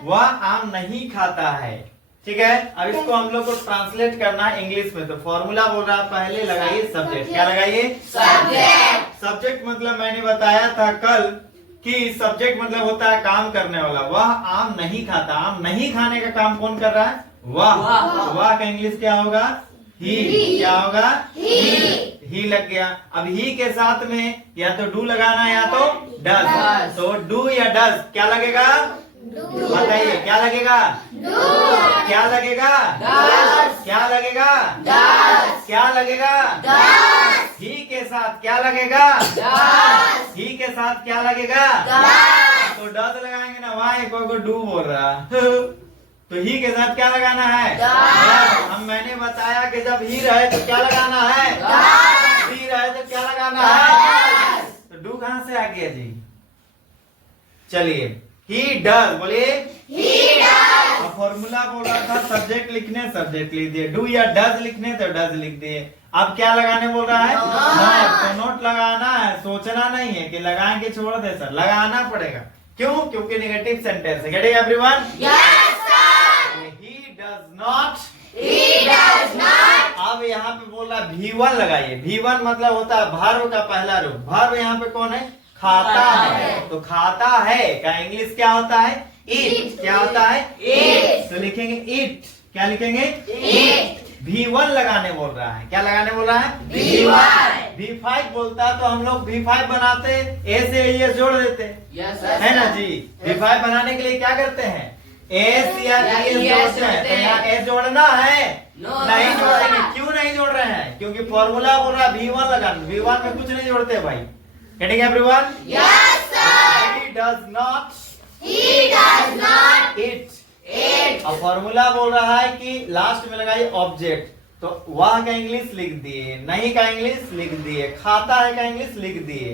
वह आम नहीं खाता है। ठीक है, अब इसको हम लोग को ट्रांसलेट करना है इंग्लिश में। तो फॉर्मूला बोल रहा है पहले लगाइए सब्जेक्ट। क्या लगाइए? सब्जेक्ट मतलब मैंने बताया था कल कि सब्जेक्ट मतलब होता है काम करने वाला। वह आम नहीं खाता। आम नहीं खाने का काम कौन कर रहा है? वह का इंग्लिश क्या होगा? ही। क्या होगा? ही लग गया। अब ही के साथ में या तो डू लगाना है या तो डज। तो डू या डज क्या लगेगा? बताइए क्या लगेगा? क्या लगेगा? क्या लगेगा? क्या लगेगा? ही के साथ क्या लगेगा? ही के साथ क्या लगेगा? तो डज लगाएंगे ना। वहाँ कोई को डू बोल रहा तो ही के साथ क्या लगाना है? हम मैंने बताया कि जब ही रहे तो क्या लगाना है? ही रहे तो क्या लगाना है? तो डू कहाँ से आ गया जी? चलिए ही डज। बोलिए ही डज। फॉर्मूला बोल रहा था सब्जेक्ट लिखने सब्जेक्ट लिख दिए, डू या डज लिखने तो डज लिख दिए। अब क्या लगाने बोल रहा है? नोट। तो नोट लगाना है, सोचना नहीं है कि लगाएंगे छोड़ दे सर, लगाना पड़ेगा। क्यों? क्योंकि नेगेटिव सेंटेंस है। Getting everyone? Yes sir. He does not अब यहाँ पे बोल रहा है V1 लगाइए। V1 मतलब होता है भार्व का पहला रूप। भार्व यहाँ पे कौन है? खाता है। तो खाता है का इंग्लिश क्या होता है? ईट। क्या होता है? ईट। तो लिखेंगे ईट। क्या लिखेंगे? ईट। V1 लगाने बोल रहा है। क्या लगाने बोल रहा है? V1। V5 बोलता है तो हम लोग V5 बनाते ए से एस जोड़ देते है ना जी। V5 बनाने के लिए क्या करते हैं? एस या एस जोड़ते हैं। तो यहाँ एस जोड़ना है? नहीं जोड़ेंगे। क्यों नहीं जोड़ रहे हैं? क्योंकि फॉर्मूला बोल रहा है V1 लगाना। V1 में कुछ नहीं जोड़ते भाई। Getting everyone? Yes, sir. He does not eat. अब फॉर्मूला बोल रहा है कि लास्ट में लगाइए ऑब्जेक्ट। तो वह का इंग्लिश लिख दिए, नहीं का इंग्लिश लिख दिए, खाता है का इंग्लिश लिख दिए,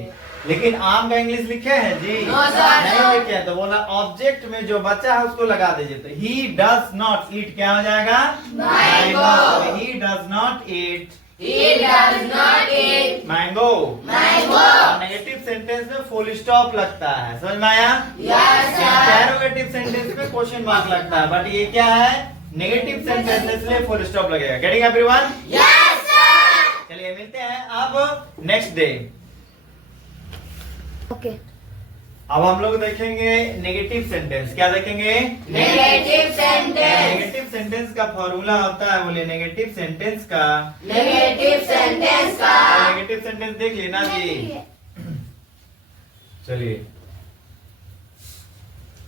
लेकिन आम का इंग्लिश लिखे हैं जी? No, sir. नहीं लिखे हैं। तो बोला ऑब्जेक्ट में जो बच्चा है उसको लगा दीजिए। तो ही डज नॉट ईट क्या हो जाएगा? Mango. He does not eat He does not eat mango. mango. Negative sentence में फुल स्टॉप लगता है, समझ में आया? Yes, sir. इंटरोगेटिव सेंटेंस में क्वेश्चन मार्क लगता है, बट ये क्या है? नेगेटिव सेंटेंस इसलिए फुल स्टॉप लगेगा। Getting everyone? Yes, sir. चलिए मिलते हैं अब नेक्स्ट डे। ओके। अब हम लोग देखेंगे नेगेटिव सेंटेंस। क्या देखेंगे? Negative sentence. नेगेटिव सेंटेंस का फॉर्मूला होता है, बोलिए नेगेटिव सेंटेंस का। Negative sentence का नेगेटिव सेंटेंस देख लिए ना जी। चलिए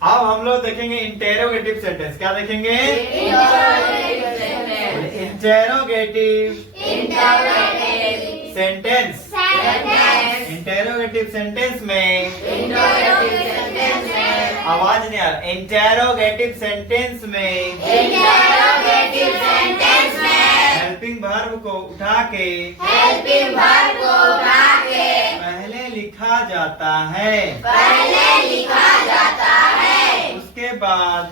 अब हम लोग देखेंगे इंटेरोगेटिव सेंटेंस। क्या देखेंगे? Interrogative sentence. Interrogative Interrogative sentence. sentence. Interrogative sentence में Interrogative sentence में आवाज नहीं आ रहा। इंटेरोगेटिव सेंटेंस में Interrogative sentence में हेल्पिंग वर्ब को उठा के helping verb को उठा के पहले लिखा जाता है, पहले लिखा जाता है, उसके बाद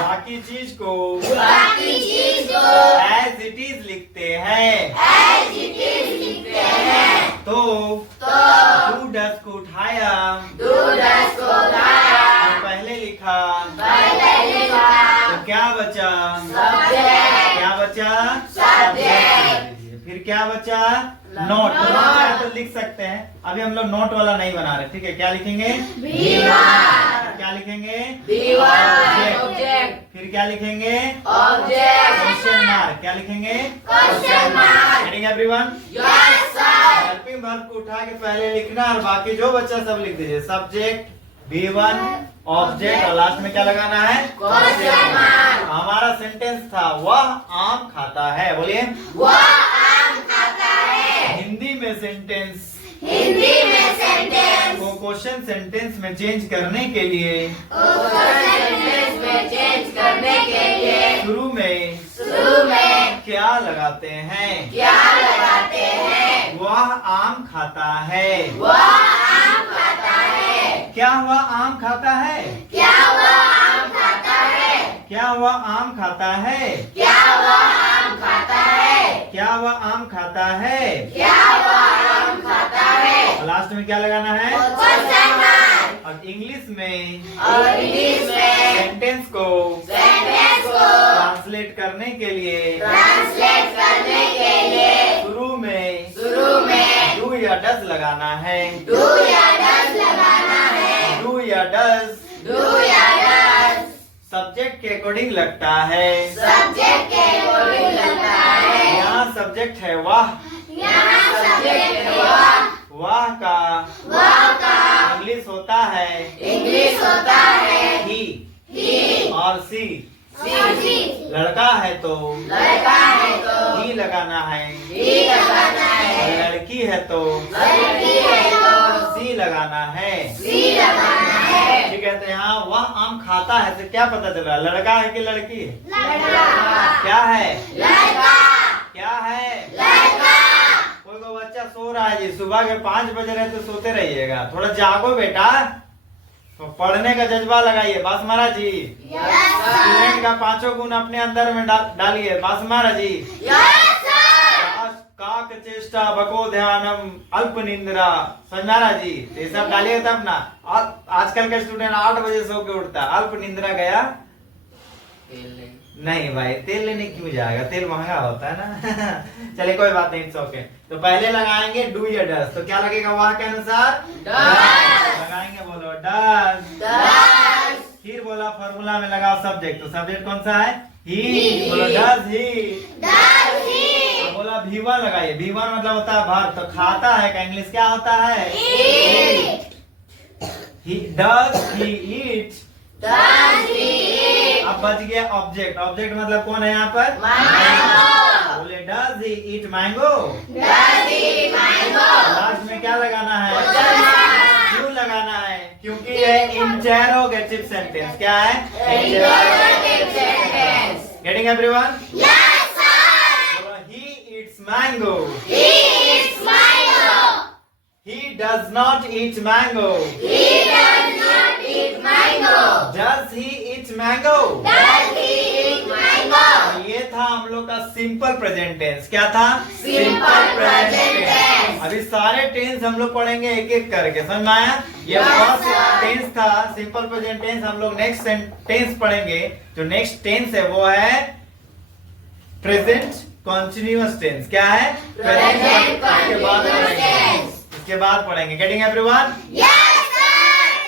बाकी चीज को बाकी चीज को एज इट इज लिखते हैं। as it is लिखते हैं। तो तो डू डस को उठाया do does को उठाया, और पहले लिखा, पहले लिखा तो क्या बचा? subject, क्या बचा? Subject. फिर क्या बचा? नोट। तो लिख सकते हैं। अभी हम लोग नोट वाला नहीं बना रहे, ठीक है? क्या लिखेंगे? B1 क्या लिखेंगे? B1 object, फिर क्या लिखेंगे? object, question mark. क्या लिखेंगे? question mark. Getting everyone? Yes, sir. Helping verb को उठा के पहले लिखना और बाकी जो बच्चा सब लिख दीजिए। सब्जेक्ट B1 ऑब्जेक्ट और लास्ट में क्या लगाना है? Question mark. हमारा सेंटेंस था वह आम खाता है। बोलिए वह आम खाता है। हिंदी में सेंटेंस हिंदी में सेंटेंस को क्वेश्चन सेंटेंस में चेंज करने के लिए सेंटेंस में चेंज करने के लिए शुरू में क्या लगाते हैं? क्या लगाते हैं? वह आम खाता है। वह आम खाता है। क्या वह आम खाता है? क्या वह आम खाता है? क्या वह आम खाता है? क्या वह आम खाता है? क्या वह आम खाता है? क्या वह आम खाता है? और लास्ट में क्या लगाना है? Question mark. और इंग्लिश में और इंग्लिश में सेंटेंस को सेंटेंस को ट्रांसलेट करने के लिए ट्रांसलेट करने के लिए शुरू में डू या डस लगाना है। डू या डस लगाना है। डू या डस डू या डस सब्जेक्ट के अकॉर्डिंग लगता है। सब्जेक्ट के अकॉर्डिंग लगता है। यहाँ सब्जेक्ट है वाह, यहाँ सब्जेक्ट है वह का इंग्लिश होता है इंग्लिश होता है ही और सी। सी। लड़का है तो लड़का है तो ही लगाना है, ही लगाना है। और लड़की है तो लड़की है तो सी लगाना है। सी लगाना है। ठीक है? तो यहाँ वह आम खाता है तो क्या पता चल रहा है? लड़का है कि लड़की है? लड़का। क्या है? लड़का। क्या है? लड़का। कोई बच्चा सो रहा है जी, सुबह के 5 बज रहे तो सोते रहिएगा, थोड़ा जागो बेटा, तो पढ़ने का जज्बा लगाइए। बास महाराज जी स्टूडेंट का 5 गुण अपने अंदर में डालिए। बास महाराज जी काक चेष्टा बको ध्यानम अल्प निंद्रा। समझा जी? ये सब डालिए तब ना। आजकल का स्टूडेंट 8 बजे सो के उठता है, अल्प निंद्रा गया नहीं भाई, तेल लेने क्यों जाएगा, तेल महंगा होता है ना। चलिए कोई बात नहीं, इट्स ओके। तो पहले लगाएंगे डू या डस, तो क्या लगेगा वहां के अनुसार? लगाएंगे, बोलो डस। फिर बोला फॉर्मूला में लगाओ सब्जेक्ट, तो सब्जेक्ट कौन सा है? ही। बोलो डस ही। बोला V1 लगाइए, V1 मतलब होता है वर्ब, तो खाता है का इंग्लिश क्या होता है? डस ही ईट। अब बच गया ऑब्जेक्ट, ऑब्जेक्ट मतलब कौन है यहाँ पर? बोले does he eat mango. Last में क्या लगाना है? क्यों लगाना है? क्योंकि ये इंटेरोगेटिव सेंटेंस क्या है? Getting everyone? He eats mango. He does not eat mango. Does he eat mango? ये था हम लोग का सिंपल प्रेजेंट टेंस। क्या था? Simple present tense. अभी सारे टेंस हम लोग पढ़ेंगे एक एक करके, समझ में आया? ये फर्स्ट टेंस था सिंपल प्रेजेंट टेंस। हम लोग नेक्स्ट टेंस पढ़ेंगे। जो नेक्स्ट टेंस है वो है प्रेजेंट कॉन्टिन्यूअस टेंस। क्या है? Present continuous tense. इसके बाद पढ़ेंगे। Getting everyone?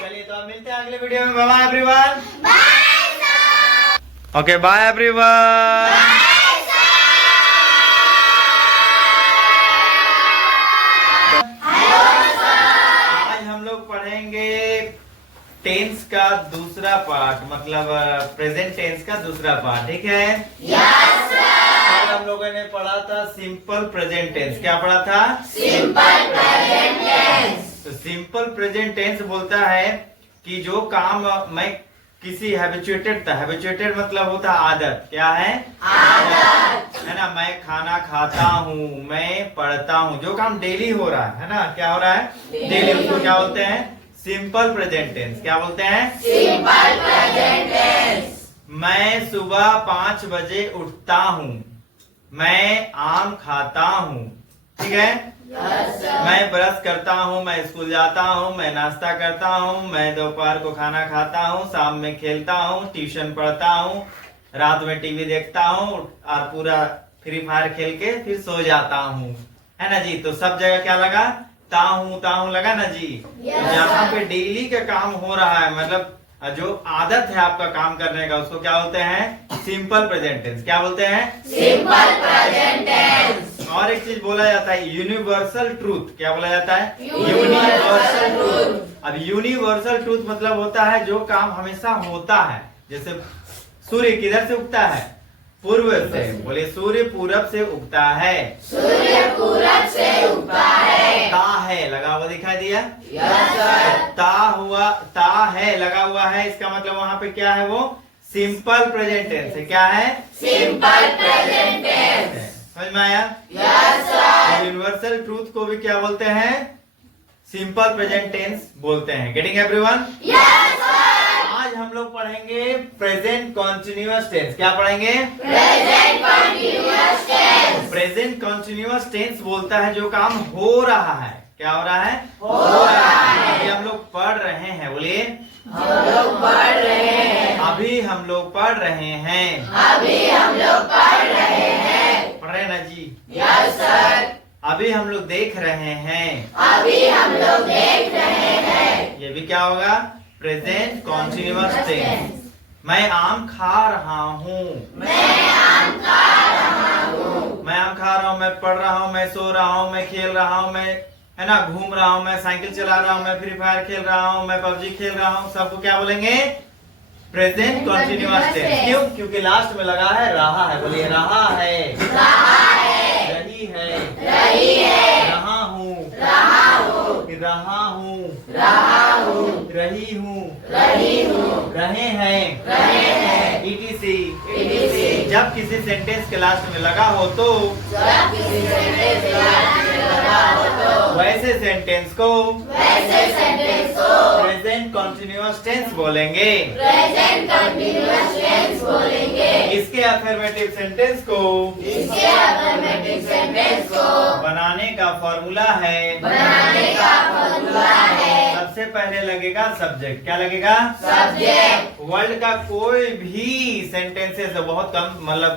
चलिए तो अब मिलते हैं अगले वीडियो में। Bye everyone. Okay bye everyone. आज हम लोग पढ़ेंगे टेंस का दूसरा पार्ट, मतलब प्रेजेंट टेंस का दूसरा पार्ट, ठीक है? कल हम लोगों ने पढ़ा था सिंपल प्रेजेंट टेंस। क्या पढ़ा था? Simple present tense. तो सिंपल प्रेजेंट टेंस बोलता है कि जो काम मैं किसी हैबिचुएटेड था, हैबिचुएटेड मतलब होता है आदत। क्या है? आदत है ना। मैं खाना खाता हूँ, मैं पढ़ता हूँ, जो काम डेली हो रहा है ना, क्या हो रहा है? डेली। उसको क्या बोलते हैं? Simple present tense. क्या बोलते हैं? Simple present tense. मैं सुबह 5 बजे उठता हूँ, मैं आम खाता हूँ, ठीक है? मैं ब्रश करता हूँ, मैं स्कूल जाता हूँ, मैं नाश्ता करता हूँ, मैं दोपहर को खाना खाता हूँ, शाम में खेलता हूँ, ट्यूशन पढ़ता हूँ, रात में टीवी देखता हूँ और पूरा फ्री फायर खेल के फिर सो जाता हूँ, है ना जी? तो सब जगह क्या लगा? ताहू लगा ना जी? यहाँ पे डेली का काम हो रहा है, मतलब जो आदत है आपका काम करने का, उसको क्या बोलते हैं? Simple present tense. क्या बोलते हैं? Simple present tense. और एक चीज बोला जाता है यूनिवर्सल ट्रूथ। क्या बोला जाता है? Universal truth. अब यूनिवर्सल ट्रूथ मतलब होता है जो काम हमेशा होता है। जैसे सूर्य किधर से उगता है? पूर्व से। बोले सूर्य पूरब से उगता है। सूर्य पूरब से उगता है। ता है लगा हुआ दिखाई दिया? Yes sir. ता है लगा हुआ है, इसका मतलब वहाँ पे क्या है? वो सिंपल प्रेजेंट टेंस है। क्या है? Simple present tense. समझ में आया? Yes sir. यूनिवर्सल ट्रूथ को भी क्या बोलते हैं? सिंपल प्रेजेंट टेंस बोलते हैं। Getting everyone? Yes sir. आज हम लोग पढ़ेंगे प्रेजेंट कॉन्टिन्यूअस टेंस। क्या पढ़ेंगे? Present continuous tense. Present continuous tense बोलता है जो काम हो रहा है। क्या हो रहा है? हो रहा है। अभी हम लोग पढ़ रहे हैं। बोलिए हम लोग पढ़ रहे हैं। अभी हम लोग पढ़ रहे हैं। अभी हम लोग पढ़ रहे हैं। पढ़ रहे ना जी? Yes sir. अभी हम लोग देख रहे हैं। अभी हम लोग देख रहे हैं। ये भी क्या होगा? Present continuous tense. मैं आम खा रहा हूँ। मैं आम खा रहा हूँ। मैं आम खा रहा हूँ, मैं पढ़ रहा हूँ, मैं सो रहा हूँ, मैं खेल रहा हूँ, मैं है ना घूम रहा हूँ, मैं साइकिल चला रहा हूँ, मैं फ्री फायर खेल रहा हूँ, मैं पबजी खेल रहा हूँ। सबको क्या बोलेंगे? Present continuous tense. क्यों? क्योंकि लास्ट में लगा है रहा है। बोलिए रहा है। रहा है। रही है। रही है। रहा हूँ। रहा हूँ। रहा हूँ। रहा हूँ। रही हूँ। रही हूँ। रहे हैं। रहे हैं। ETC। ETC। जब किसी सेंटेंस के लास्ट में लगा हो तो, जब किसी सेंटेंस के लास्ट में लगा हो तो वैसे सेंटेंस को प्रेजेंट कॉन्टिन्यूअस टेंस बोलेंगे। प्रेजेंट कॉन्टिन्यूअस टेंस बोलेंगे। इसके अफर्मेटिव सेंटेंस को बनाने का फॉर्मूला है। सबसे पहले लगेगा सब्जेक्ट। क्या लगेगा? सब्जेक्ट। वर्ल्ड का कोई भी सेंटेंसेस बहुत कम मतलब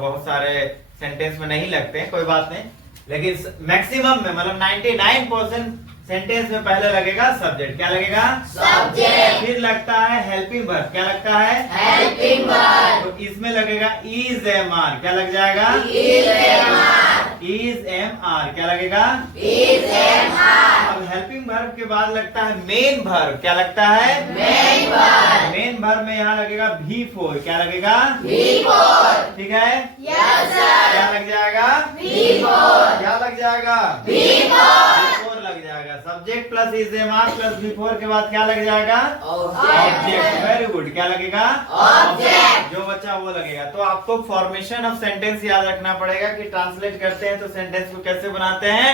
बहुत सारे सेंटेंस में नहीं लगते हैं, कोई बात नहीं, लेकिन मैक्सिमम में मतलब 99% सेंटेंस में पहले लगेगा सब्जेक्ट। क्या लगेगा? सब्जेक्ट। फिर लगता है हेल्पिंग वर्ब। क्या लगता है? Helping verb. तो इसमें लगेगा इज एम आर। क्या लग जाएगा? Is am are. Is am are. क्या लगेगा? Is am are. अब हेल्पिंग वर्ब के बाद लगता है मेन वर्ब। क्या लगता है? Main verb. मेन वर्ब में यहाँ लगेगा V4। क्या लगेगा? V4। ठीक है? Yes sir. क्या लग जाएगा? V4। क्या लग जाएगा? V4। V4 लग जाएगा। Subject plus is am are plus V4 के बाद क्या लग जाएगा? ऑब्जेक्ट। Very good. क्या लगेगा? ऑब्जेक्ट। जो बच्चा वो लगेगा। तो आपको फॉर्मेशन ऑफ सेंटेंस याद रखना पड़ेगा कि ट्रांसलेट करते हैं तो सेंटेंस को कैसे बनाते हैं।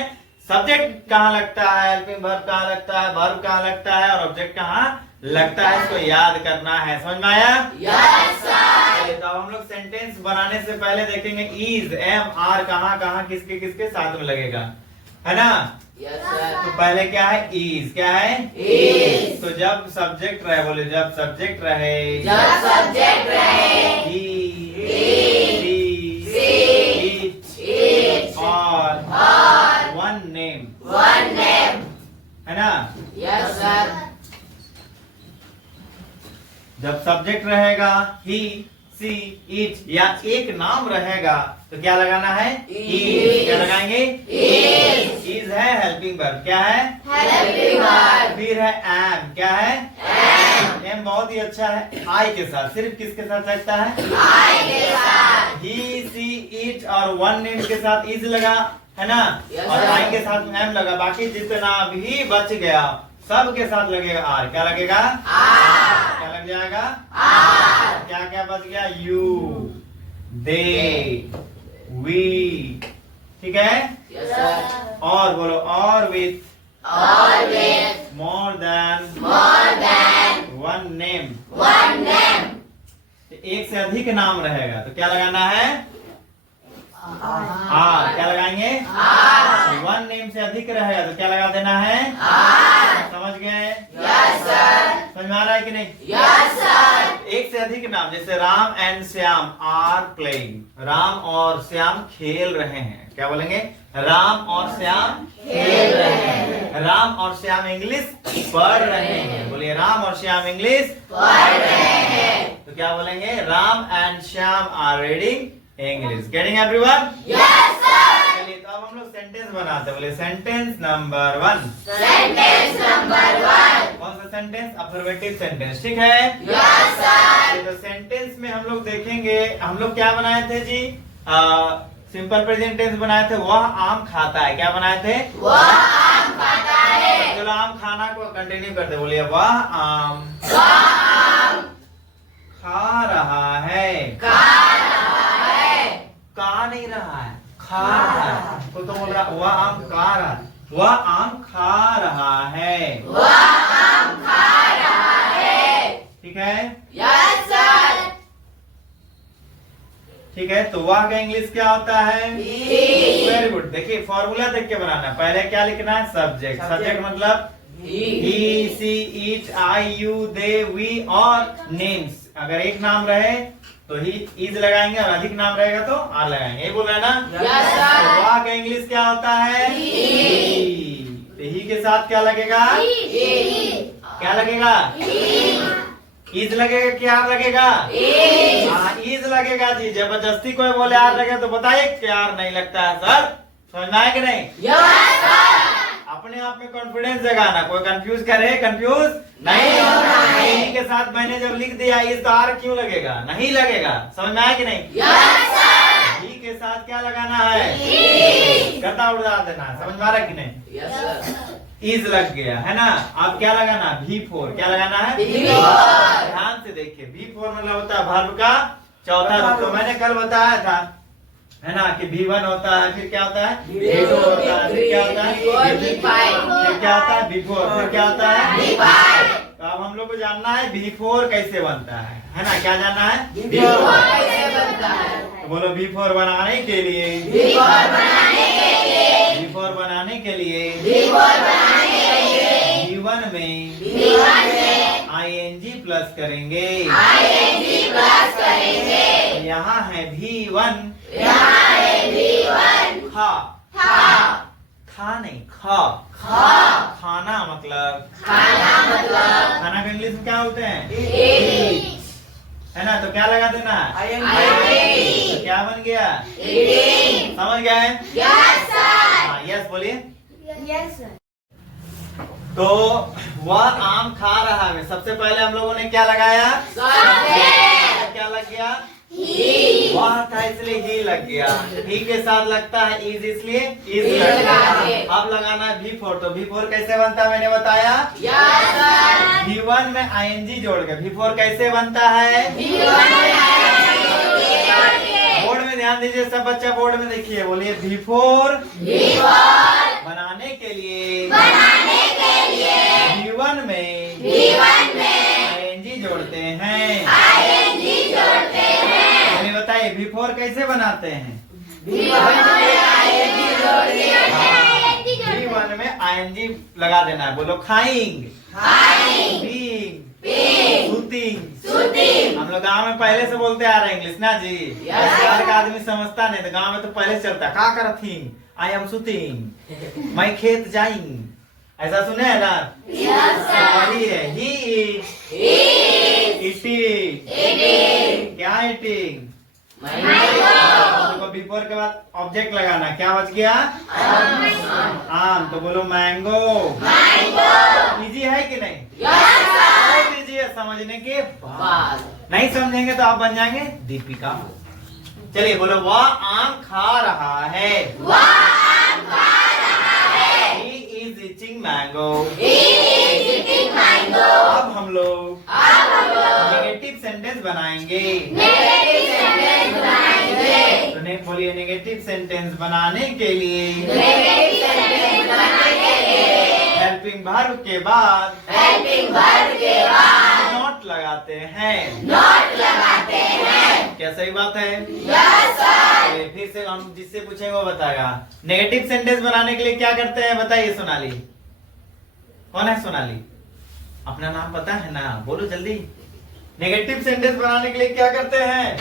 सब्जेक्ट कहाँ लगता है, हेल्पिंग वर्ब कहाँ लगता है, वर्ब कहाँ लगता है और ऑब्जेक्ट कहाँ लगता है, इसको याद करना है। समझ में आया? Yes sir. तो हम लोग सेंटेंस बनाने से पहले देखेंगे इज एम आर कहाँ कहाँ किसके किसके साथ में लगेगा, है ना? Yes sir. तो पहले क्या है? इज। क्या है? इज। तो जब सब्जेक्ट रहे, बोले जब सब्जेक्ट रहे, जब सब्जेक्ट रहे, he, she, she, each, और और one name, वन नेम। है ना? Yes sir. जब सब्जेक्ट रहेगा he, she, it या एक नाम रहेगा तो क्या लगाना है? is। क्या लगाएंगे? Is। is है हेल्पिंग वर्ब। क्या है? Helping verb. फिर है am। क्या है? am बहुत ही अच्छा है। I के साथ सिर्फ किसके साथ लगता है? आई के साथ। he, she, it और वन नेम के साथ is लगा, है ना? Yes, और sir। I के साथ am लगा। बाकी जितना भी बच गया सब के साथ लगेगा R। क्या लगेगा? आर। क्या लग जाएगा? आर। क्या क्या बच गया? You, they, we। ठीक है? Yes sir. और बोलो और with, और with, more than, more than, one name। One name. एक से अधिक नाम रहेगा तो क्या लगाना है? आर। क्या लगाएंगे? आर। वन नेम से अधिक रहेगा तो क्या लगा देना है? आर। समझ गए? Yes sir. समझ में आ रहा है कि नहीं? Yes sir. एक से अधिक नाम जैसे Ram and Shyam are playing. Ram और श्याम खेल रहे हैं। क्या बोलेंगे? राम और श्याम खेल रहे हैं। राम और श्याम इंग्लिश पढ़ रहे हैं। बोलिए राम और श्याम इंग्लिश पढ़ रहे हैं। तो क्या बोलेंगे? Ram and Shyam are reading English. Getting everyone? Yes sir. चलिए तो अब हम लोग सेंटेंस बनाते हैं। बोले सेंटेंस नंबर 1। Sentence number 1। कौन सा सेंटेंस? Affirmative sentence. ठीक है? Yes sir. तो सेंटेंस में हम लोग देखेंगे, हम लोग क्या बनाए थे जी? सिंपल प्रेजेंट टेंस बनाए थे। वह आम खाता है। क्या बनाए थे? वह आम खाता है। चलो आम खाना को कंटिन्यू करते। बोलिए वह आम वह आम खा रहा है। खा रहा है। का नहीं रहा है, खा रहा है। तो बोल रहा वह आम खा रहा है। वह आम खा रहा है। वह आम खा रहा है। ठीक है? Yes sir. ठीक है, तो वह का इंग्लिश क्या होता है? He। Very good. देखिए फॉर्मूला देख के बनाना है। पहले क्या लिखना है? सब्जेक्ट। सब्जेक्ट मतलब he, she, it, I, you, they, we और नेम्स। अगर एक नाम रहे तो ही इज लगाएंगे और अधिक नाम रहेगा तो आर लगाएंगे। यही बोल रहे हैं ना? Yes sir. तो वह का इंग्लिश क्या होता है? He। तो ही के साथ क्या लगेगा? क्या लगेगा? इज लगेगा कि आर लगेगा? हाँ इज लगेगा जी। जबरदस्ती कोई बोले आर लगेगा तो बताइए कि आर नहीं लगता है सर। समझ में आया कि नहीं? Yes sir. अपने आप में कॉन्फिडेंस जगाना। कोई कंफ्यूज करे? कंफ्यूज नहीं होना है। ही के साथ मैंने जब लिख दिया इस तो आर क्यों लगेगा? नहीं लगेगा। समझ में आया कि नहीं? Yes sir. ही के साथ क्या लगाना है? गद्दा उड़ा देना। समझ में आ रहा है कि नहीं? Yes sir. इज लग गया है ना? अब क्या लगाना? V4। क्या लगाना है? V4। ध्यान से देखिए V4 मतलब होता है वर्ब का चौथा रूप। तो मैंने कल बताया था है ना कि V1 होता है, फिर क्या होता है? V2 होता है, फिर क्या होता है? फिर क्या होता है? V4। फिर क्या होता है? तो अब हम लोग को जानना है V4 कैसे बनता है ना? क्या जानना है? V4 कैसे बनता है? तो बोलो V4 बनाने के लिए, V4 बनाने के लिए, V4 बनाने के लिए V4 बनाने के लिए करेंगे, ing प्लस करेंगे। यहाँ है V1, यहाँ है V1 खा, खा, खा नहीं खा, खा, खाना मतलब, खाना मतलब, खाना को इंग्लिश में क्या बोलते हैं, eat, है ना? तो क्या लगा देना, ing, तो क्या बन गया, eating, समझ गए? yes sir, हाँ यस बोलिए। Yes sir. तो वह आम खा रहा है, सबसे पहले हम लोगों ने क्या लगाया, subject, क्या लग गया, he, वह था इसलिए ही लग गया, ही के साथ लगता है इज इसलिए इज Is लग लगा गया। के। अब लगाना है V4, तो V4 कैसे बनता है मैंने बताया, yes sir, V1 में ing जोड़ के V4 कैसे बनता है, V1 बोर्ड में ध्यान दीजिए, सब बच्चा बोर्ड में देखिए, बोलिए V4 V4 बनाने के लिए बनाने के लिए V1 में V1 में ing जोड़ते हैं। ing जोड़ते हैं। हमें बताइए V4 कैसे बनाते हैं, V1 में ing जोड़ते हैं। V1 में ing लगा देना है, बोलो खाइंग, Buying, बीइंग, being, सूतिंग। shooting, हम लोग गांव में पहले से बोलते आ रहे हैं इंग्लिश ना जी, Yes. शहर का आदमी समझता नहीं, तो गांव में तो पहले से चलता, का करथिंग, आई एम सूतिंग, मैं खेत जाइंग, ऐसा सुने है ना, yes sir, वही है, he is eat, eating, eating, क्या ईटिंग, mango, देखो बिफोर के बाद ऑब्जेक्ट लगाना, क्या बच गया, आम, तो बोलो मैंगो। mango, इजी है कि नहीं, yes sir, बहुत इजी है समझने के बाद, ball, नहीं समझेंगे तो आप बन जाएंगे दीपिका। चलिए बोलो, वह आम खा रहा है, वह आम खा रहा है, he is eating mango। he is eating mango। अब हम लोग अब हम लोग नेगेटिव सेंटेंस बनाएंगे, नेगेटिव सेंटेंस बनाएंगे। तो नहीं बोलिए, नेगेटिव सेंटेंस बनाने के लिए नेगेटिव सेंटेंस बनाने के लिए हेल्पिंग वर्ब के बाद हेल्पिंग वर्ब के बाद नॉट लगाते हैं, नॉट लगाते हैं। क्या सही बात है? Yes sir. चलिए, फिर से हम जिससे पूछेंगे वो बताएगा। नेगेटिव सेंटेंस बनाने के लिए क्या करते हैं बताइए सोनाली, कौन है सोनाली, अपना नाम पता है ना, बोलो जल्दी। नेगेटिव सेंटेंस बनाने के लिए क्या करते हैं,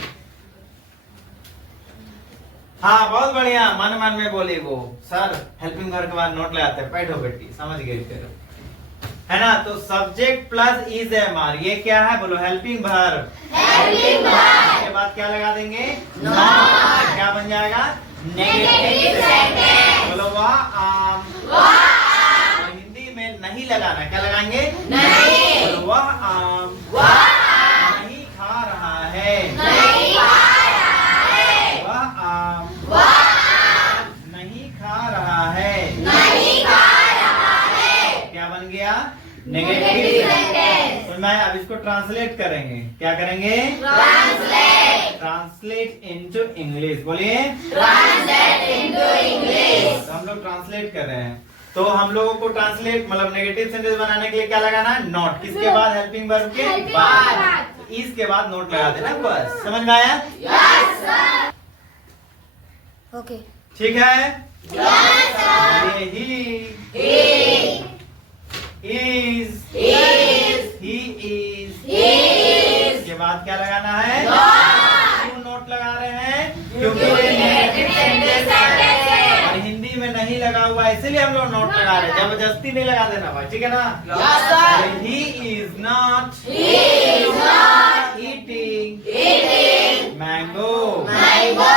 हाँ बहुत बढ़िया, मन मन में बोले वो सर हेल्पिंग वर्ब के बाद नोट लगाते हैं, बैठो बेटी समझ गए फिर, है ना। तो सब्जेक्ट प्लस इज एमआर, ये क्या है बोलो, हेल्पिंग वर्ब। हेल्पिंग वर्ब के बाद क्या लगा देंगे, नॉट। क्या बन जाएगा, नेगेटिव सेंटेंस। बोलो वह आम, वह आम, हिंदी में नहीं लगाना, क्या लगाएंगे, नहीं, बोलो वह आम वह आम नहीं खा रहा है, नहीं खा रहा है, वह आम वह आम नहीं खा रहा है, नहीं खा रहा है। क्या बन गया, नेगेटिव सेंटेंस। तो मैं अब इसको ट्रांसलेट करेंगे, क्या करेंगे, ट्रांसलेट, ट्रांसलेट इनटू इंग्लिश, बोलिए। Translate into English. तो हम लोग ट्रांसलेट कर रहे हैं, तो हम लोगों को ट्रांसलेट मतलब नेगेटिव सेंटेंस बनाने के लिए क्या लगाना है, नॉट, किसके बाद, हेल्पिंग वर्ब के बाद, इस के बाद नोट लगा देना, बस समझ में आया, यस सर। ओके। ठीक है। Yes sir. ये he he is, is, he is, he is, इसके बाद क्या लगाना है, नॉट, क्यों नोट लगा रहे हैं, क्योंकि क्योंकि ये ये नेगेटिव सेंटेंस है। और हिंदी में नहीं लगा हुआ है, इसीलिए हम लोग नोट लगा रहे हैं, जबरदस्ती नहीं लगा देना भाई, ठीक है ना। Yes sir. He is not he is not eating eating mango, mango.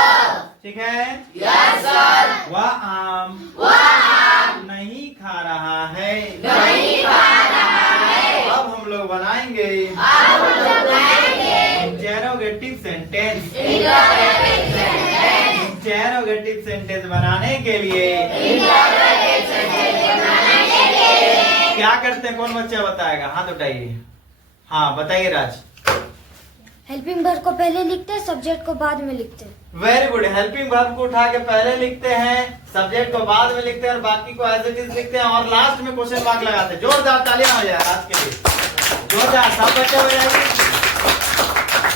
ठीक है। Yes sir. वह आम वह आम नहीं खा रहा है, नहीं खा रहा है। अब हम लोग बनाएंगे अब हम लोग बनाएंगे interrogative sentence. Interrogative sentence. Interrogative sentence बनाने के लिए इंटरोगेटिव सेंटेंस बनाने के लिए क्या करते हैं, कौन बच्चा बताएगा, हाथ उठाइए, हाँ बताइए राज। हेल्पिंग वर्ब को पहले लिखते हैं, सब्जेक्ट को बाद में लिखते हैं। वेरी गुड, हेल्पिंग वर्ब को उठा के पहले लिखते हैं, सब्जेक्ट को बाद में लिखते हैं और बाकी को एज इट इज लिखते हैं और लास्ट में क्वेश्चन मार्क लगाते हैं। जोरदार तालियां हो जाए आज के लिए, जोरदार, सब बच्चे हो जाइए,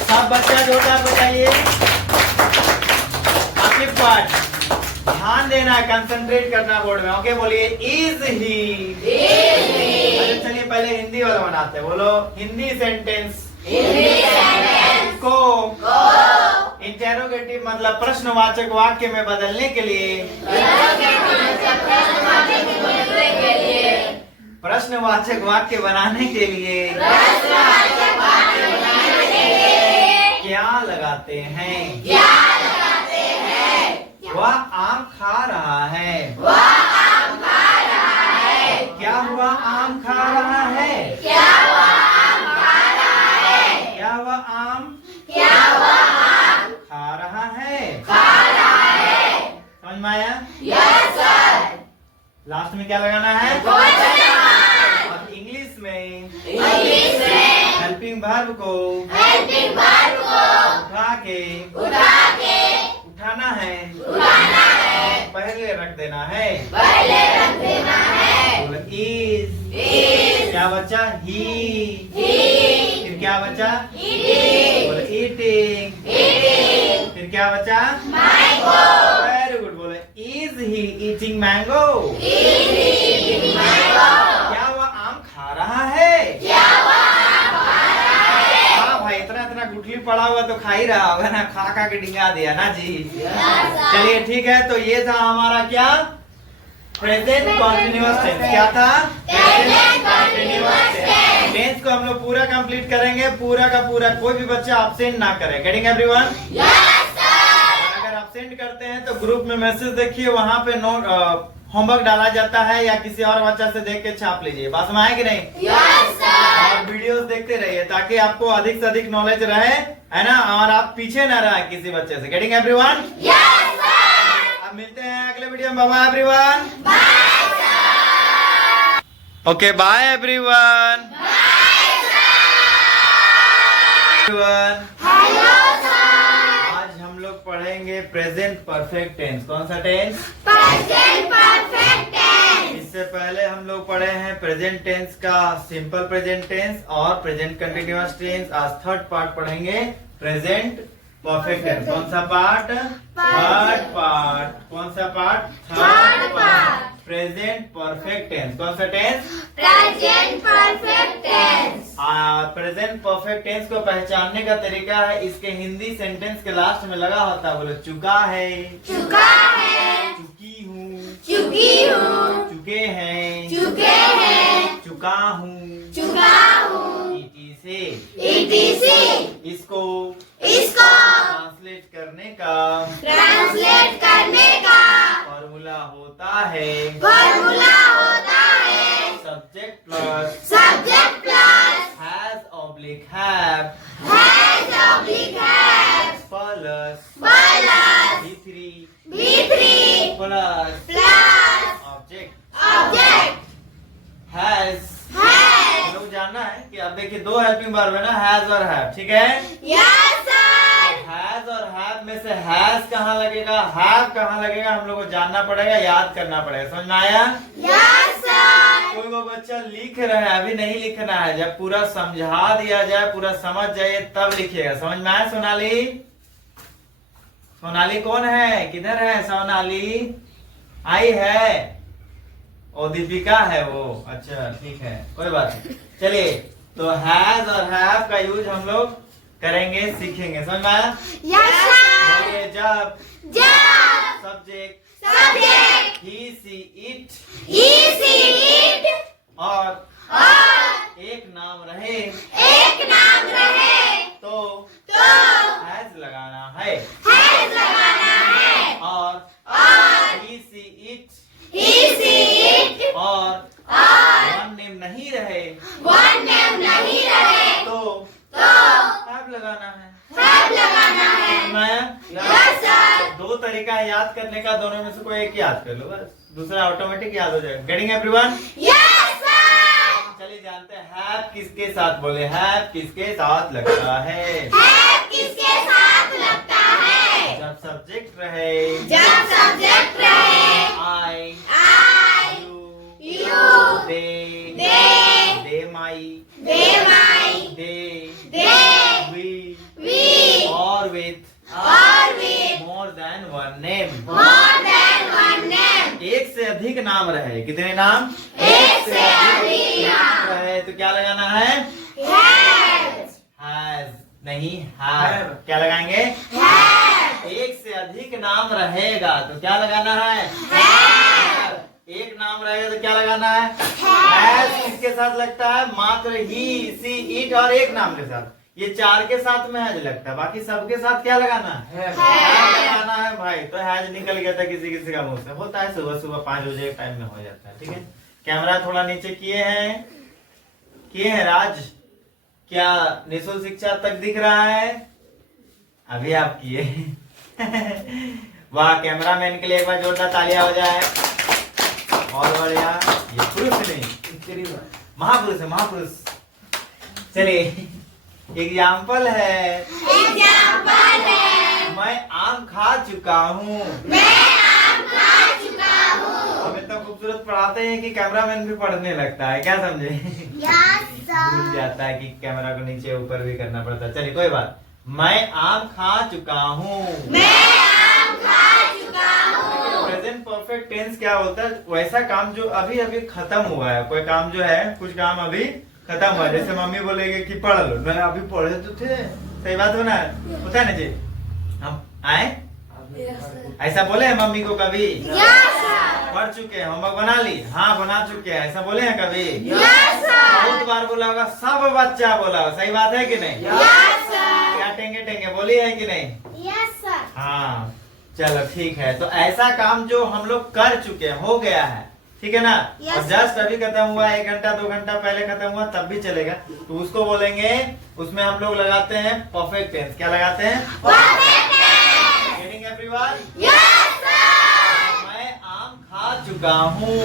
सब बच्चा जोरदार बजाइए। आखिर पार्ट ध्यान देना है, कंसंट्रेट करना बोर्ड में, ओके। बोलिए इज ही। अच्छा चलिए पहले हिंदी वाला बनाते हैं, बोलो हिंदी सेंटेंस को इंटेरोगेटिव मतलब प्रश्नवाचक वाक्य में बदलने के लिए प्रश्नवाचक वाक्य बनाने के लिए क्या लगाते हैं? वह आम खा रहा है। क्या हुआ आम खा रहा है? क्या वह आम खा रहा है? समझ में आया? लास्ट में क्या लगाना है? और इंग्लिश में हेल्पिंग वर्ब को उठाना है, पहले रख देना है। इज क्या बचा? ही। फिर क्या बचा? ईटिंग। फिर क्या बचा? Very good. बोले इज ही ईटिंग मैंगो? क्या वह आम खा रहा है? हाँ भाई, इतना गुठली पड़ा हुआ तो खा ही रहा होगा ना, खा के डिंगा दिया ना जी। चलिए ठीक है, तो ये था हमारा क्या? Present continuous tense. क्या था? Present continuous tense. टेंस को हम लोग पूरा कंप्लीट करेंगे, पूरा का पूरा, कोई भी बच्चा एब्सेंट ना करे। Getting everyone? अगर एब्सेंट करते हैं तो ग्रुप में मैसेज देखिए, वहाँ पे नोट होमवर्क डाला जाता है, या किसी और बच्चा से देख के छाप लीजिए। बात समझ आए कि नहीं? और वीडियोस देखते रहिए ताकि आपको अधिक से अधिक नॉलेज रहे, है ना, और आप पीछे ना रहे किसी बच्चे से। Getting everyone? अब मिलते हैं अगले वीडियो में। Bye everyone. Okay, bye everyone. आज हम लोग पढ़ेंगे प्रेजेंट परफेक्ट टेंस। कौन सा टेंस? इससे पहले हम लोग पढ़े हैं प्रेजेंट टेंस का सिंपल प्रेजेंट टेंस और प्रेजेंट कंटिन्यूअस टेंस। आज थर्ड पार्ट पढ़ेंगे, प्रेजेंट परफेक्ट टेंस। कौन सा पार्ट? Third part. कौन सा part? Third part. Present perfect tense. कौन सा टेंस? प्रेजेंट परफेक्ट टेंस को पहचानने का तरीका है, इसके हिंदी सेंटेंस के लास्ट में लगा होता है। बोलो चुका है, चुकी हूँ, चुके हैं, चुका हूँ, ETC। इसको ट्रांसलेट करने का फॉर्मूला होता है subject plus has oblique have plus V3 plus object has. लोग जानना है कि अब देखिए दो हेल्पिंग वर्ब है ना, हैज और हैव, ठीक है? हैज और हैव में से हैज कहाँ लगेगा, हैव कहाँ लगेगा, हम लोग को जानना पड़ेगा, याद करना पड़ेगा। समझ में आया? कोई वो बच्चा लिख रहा है, अभी नहीं लिखना है, जब पूरा समझा दिया जाए, पूरा समझ जाइए तब लिखिएगा। समझ में आया? सोनाली कौन है? किधर है सोनाली? आई है? ओ दीपिका है वो। अच्छा ठीक है, कोई बात नहीं। चलिए, तो हैज और हैव का यूज हम लोग करेंगे, सीखेंगे। समझ में आया? बोलिए जब सब्जेक्ट ही सी इट और एक नाम रहे तो हैज लगाना है, और ही सी इट और वन नेम नहीं रहे तो हैव लगाना है। दो तरीका है याद करने का, दोनों में से कोई एक याद कर लो बस, दूसरा ऑटोमेटिक याद हो जाएगा। Getting everyone? चलिए जानते हैं हैव किसके साथ। बोले हैव किसके साथ लगता है? जब सब्जेक्ट रहे I, you, they my, they we और with more than one name. एक से अधिक नाम रहे। कितने नाम? एक से अधिक नाम रहे तो क्या लगाना है? हैज। नहीं हैव। क्या लगाएंगे? एक से अधिक नाम रहेगा तो क्या लगाना है? एक नाम रहेगा तो क्या लगाना है? हैज किसके साथ लगता है? मात्र ही, सी, इट और एक नाम के साथ। ये चार के साथ में हैज लगता है, बाकी सबके साथ क्या लगाना है? लगाना है भाई। तो हैज निकल गया था किसी किसी का मुंह से। होता है सुबह सुबह 5 बजे के टाइम में हो जाता है। ठीक है, कैमरा थोड़ा नीचे किए हैं राज। क्या निःशुल्क शिक्षा तक दिख रहा है? अभी आप किए। वाह, कैमरामैन के लिए एक बार जोरदार तालियां हो जाए। और बढ़िया। ये पुरुष नहीं, महापुरुष है, महापुरुष। चलिए, एग्जाम्पल है। मैं आम खा चुका हूँ। हम इतना खूबसूरत पढ़ाते हैं कि कैमरामैन भी पढ़ने लगता है। क्या समझे? भूल जाता है कि कैमरा को नीचे ऊपर भी करना पड़ता है। चलिए कोई बात। मैं आम खा चुका हूँ। प्रेजेंट परफेक्ट टेंस क्या होता है? वैसा काम जो अभी अभी खत्म हुआ है। कोई काम जो है, कुछ काम अभी खत्म हुआ। जैसे मम्मी बोलेगी कि पढ़ लो, मैंने अभी पढ़े तो थे। सही बात होना होता है ना जी? हम आए ऐसा बोले हैं मम्मी को कभी? पढ़ चुके हैं, होमवर्क बना ली? हाँ बना चुके हैं। ऐसा बोले हैं कभी? बहुत बार बोला होगा, सब बच्चा बोला होगा। सही बात है कि नहीं? क्या टेंगे टेंगे बोली है कि नहीं? हाँ चलो ठीक है। तो ऐसा काम जो हम लोग कर चुके हैं, हो गया है, ठीक है ना? और जस्ट अभी खत्म हुआ, 1 घंटा 2 घंटा पहले खत्म हुआ, तब भी चलेगा। तो उसको बोलेंगे, उसमें हम लोग लगाते हैं परफेक्ट टेंस। क्या लगाते हैं? Getting everyone? मैं आम खा चुका हूँ।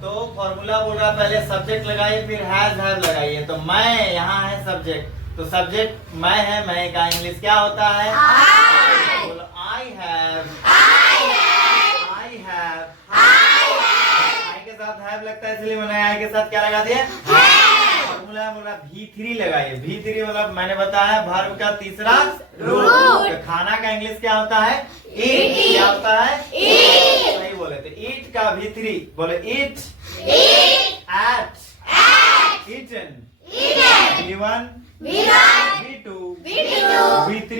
तो फॉर्मूला बोल रहा, पहले सब्जेक्ट लगाइए, फिर हैज हैव लगाइए। तो मैं, यहाँ है सब्जेक्ट, तो सब्जेक्ट मैं है, मैं का इंग्लिश क्या होता है? बोलो आई हैव। आई के साथ हैव लगता है, इसलिए मैंने आई के साथ क्या लगा दिया? फॉर्मूला बोला V3 लगाइए। V3 मतलब मैंने बताया वर्ब का तीसरा रूप। तो खाना का इंग्लिश क्या होता है? ईट। क्या होता है? सही बोले। तो ईट का V3 बोले eat, ate, eaten, V1, V2, V3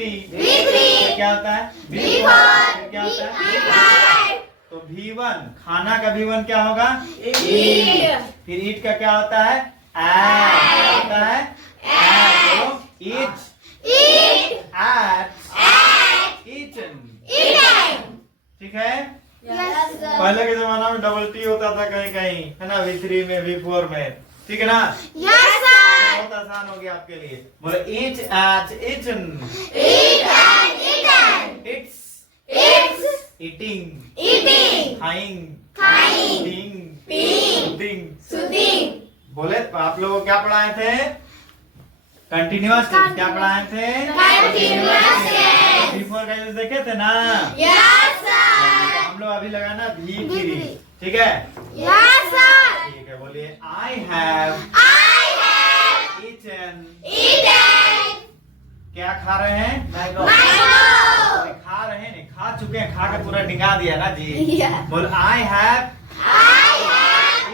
क्या होता है? V4 क्या होता है? तो V1 खाना का V1 क्या होगा? ईट। फिर ईट का क्या होता है? क्या होता है? ईट, एट, ईटन। ठीक है? पहले के जमाना में डबल टी होता था कहीं कहीं, है ना? V3 में, V4 में। ठीक है ना? बहुत आसान हो गया आपके लिए। बोले eat ate eaten, it's eating, खाइंग, सूदिंग। बोले तो आप लोगों को क्या पढ़ाए थे? Continuous tense. क्या पढ़ाए थे? V4 का यूज देखे थे ना? तो हम लोग अभी लगाना V3। ठीक है? ठीक है, बोलिए आई हैव ईटन। क्या खा रहे हैं? खा रहे हैं, नहीं खा चुके हैं। खा के पूरा डिंगा दिया ना जी। बोल आई हैव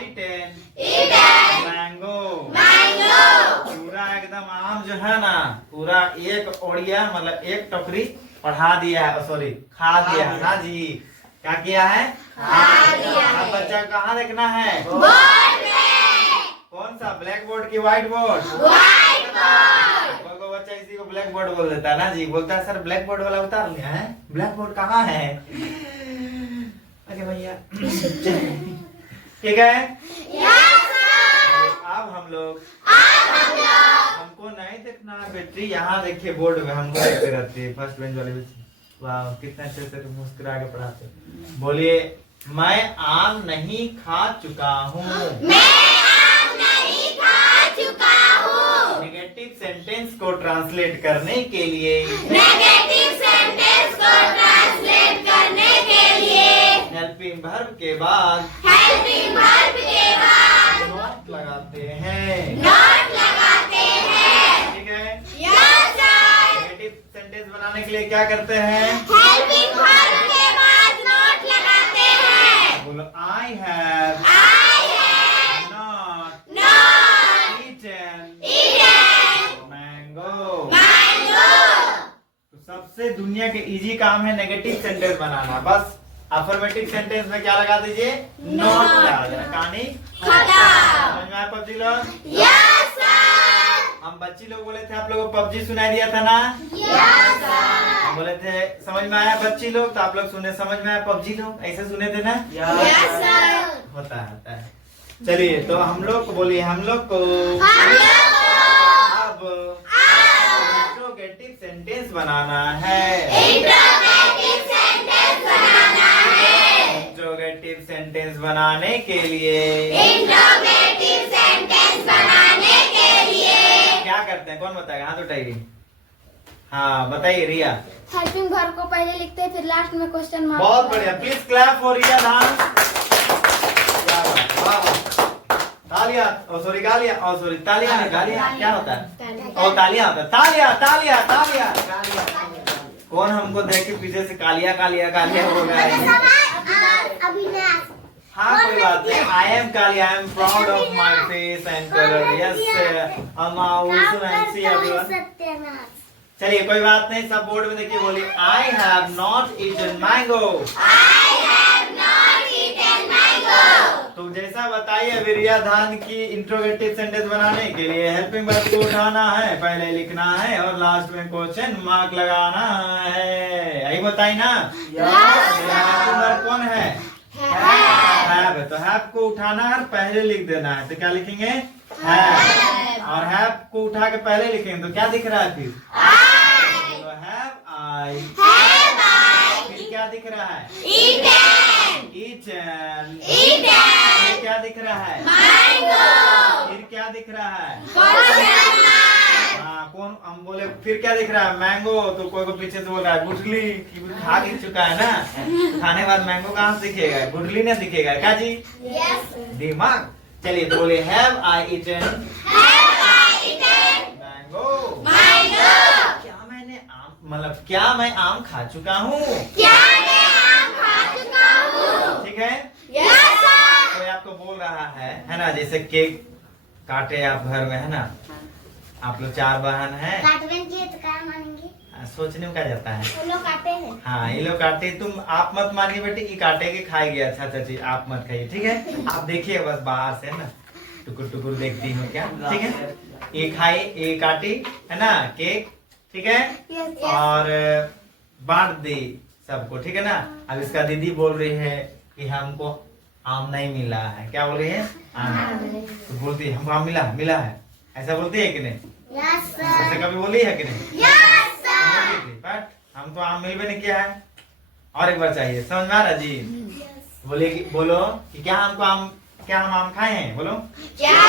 ईटन मैंगो। पूरा एकदम आम जो है ना, पूरा एक ओड़िया मतलब एक टोकरी पढ़ा दिया है, सॉरी खा दिया है ना जी। क्या किया है? अब बच्चा कहाँ देखना है? कौन सा? ब्लैक बोर्ड की व्हाइट बोर्ड? कोई बच्चा इसी को ब्लैक बोर्ड बोल देता है ना जी। बोलता है सर ब्लैक बोर्ड वाला उतार लिया है, ब्लैक बोर्ड कहाँ है? अरे भैया ठीक है। अब हम लोग हमको नहीं देखना है बेटी, यहाँ देखिए बोर्ड में हमको देखते रहते हैं फर्स्ट बेंच वाले बच्चे। वाह कितना अच्छे से मुस्कुरा के पढ़ाते। बोलिए मैं आम नहीं खा चुका हूँ। नेगेटिव सेंटेंस को ट्रांसलेट करने के लिए हेल्पिंग वर्ब के बाद नॉट लगाते हैं। ठीक है? नेगेटिव सेंटेंस बनाने के लिए क्या करते हैं? बोलो आई हैव नॉट ईटन दुनिया के इजी काम है नेगेटिव सेंटेंस बनाना। बस अफर्मेटिव सेंटेंस में क्या लगा दीजिए, नॉट लगा देना। कहानी समझ में आया पबजी लोग? Yes sir. हम बच्ची लोग बोले थे, आप लोगों को पबजी सुनाई दिया था ना? Yes sir. हम बोले थे समझ में आया बच्ची लोग, तो आप लोग सुने समझ में आया पबजी लोग, ऐसे सुने थे ना? Yes sir. होता है। चलिए तो हम लोग को बोलिए, हम लोग को अब इंट्रोगेटिव सेंटेंस बनाना है। इंट्रोगेटिव सेंटेंस बनाना है। इंट्रोगेटिव सेंटेंस बनाने के लिए इंट्रोगेटिव सेंटेंस बनाने के लिए क्या करते हैं, कौन बताएगा? हाथ उठाइए। हाँ बताइए रिया। हेल्पिंग वर्ब को पहले लिखते हैं, फिर लास्ट में क्वेश्चन मार्क। बहुत बढ़िया, प्लीज क्लैप फॉर रिया धान। तालियां, ओ सॉरी गालियां, ओ सॉरी तालियां नहीं, गालियां क्या होता है? ओ तालियां होता है, तालियां तालियां तालियां। कौन हमको देख के पीछे से कालिया कालिया कालिया हो रहा है? हाँ कोई बात नहीं। I am Kalia, I am proud of my face and colour. Yes अम्मा also Nancy everyone। चलिए कोई बात नहीं, सब बोर्ड में देखिए, बोलिए I have not eaten mango. I have not eaten mango। तो जैसा बताइए अभी रिया धान की इंट्रोगेटिव सेंटेंस बनाने के लिए हेल्पिंग वर्ब को उठाना है, पहले लिखना है और लास्ट में क्वेश्चन मार्क लगाना है। यही बताई ना? हेल्पिंग वर्ब कौन है? हैव। तो हैव को उठाना है और पहले लिख देना है, तो क्या लिखेंगे? हैव। और हैव को उठा के पहले लिखेंगे तो क्या दिख रहा है फिर? Have I. फिर क्या दिख रहा है? Eaten। ईटन। Eaten। फिर क्या दिख रहा है? Mango। फिर क्या दिख रहा है? Question mark। हाँ कौन, हम बोले फिर क्या दिख रहा है? मैंगो। तो कोई को पीछे से बोल रहा है गुठली, खा गिर चुका है ना, तो खाने के बाद मैंगो कहाँ से दिखेगा? गुठली ना दिखेगा क्या जी? Yes। दिमाग। चलिए तो बोले have I eaten Have I eaten mango. mango। क्या मैंने आम, मतलब क्या मैं आम खा चुका हूँ? क्या मैं आम खा चुका हूँ? ठीक है। Yes sir। कोई आपको बोल रहा है ना, जैसे केक काटे आप घर में, है ना? आप लोग 4 बहन हैं, काटवेंगे तो क्या मानेंगे? सोचने में क्या जाता है? वो लोग काटे हैं। हाँ ये लोग काटे, तुम आप मत मानिए बेटे, ये काटेगे खाएगी। अच्छा चीज आप मत खाइए, ठीक है? आप देखिए बस बाहर से ना, टुकुर टुकुर देखती हो क्या, ठीक है? ये खाई, ये काटी, है ना केक, ठीक है? और बांट दी सबको, ठीक है ना? अब इसका दीदी बोल रही है कि हमको आम नहीं मिला है। क्या बोल रही है? आम। तो बोलती है हमको आम मिला है, ऐसा बोलती है कि नहीं? यस ऐसे कभी बोली है कि नहीं? Yes sir। बट हमको आम मिल भी नहीं किया है। और एक बार चाहिए, समझ में आ रहा जी? बोले कि बोलो कि क्या हमको आम, क्या हम आम खाए हैं? बोलो क्या हम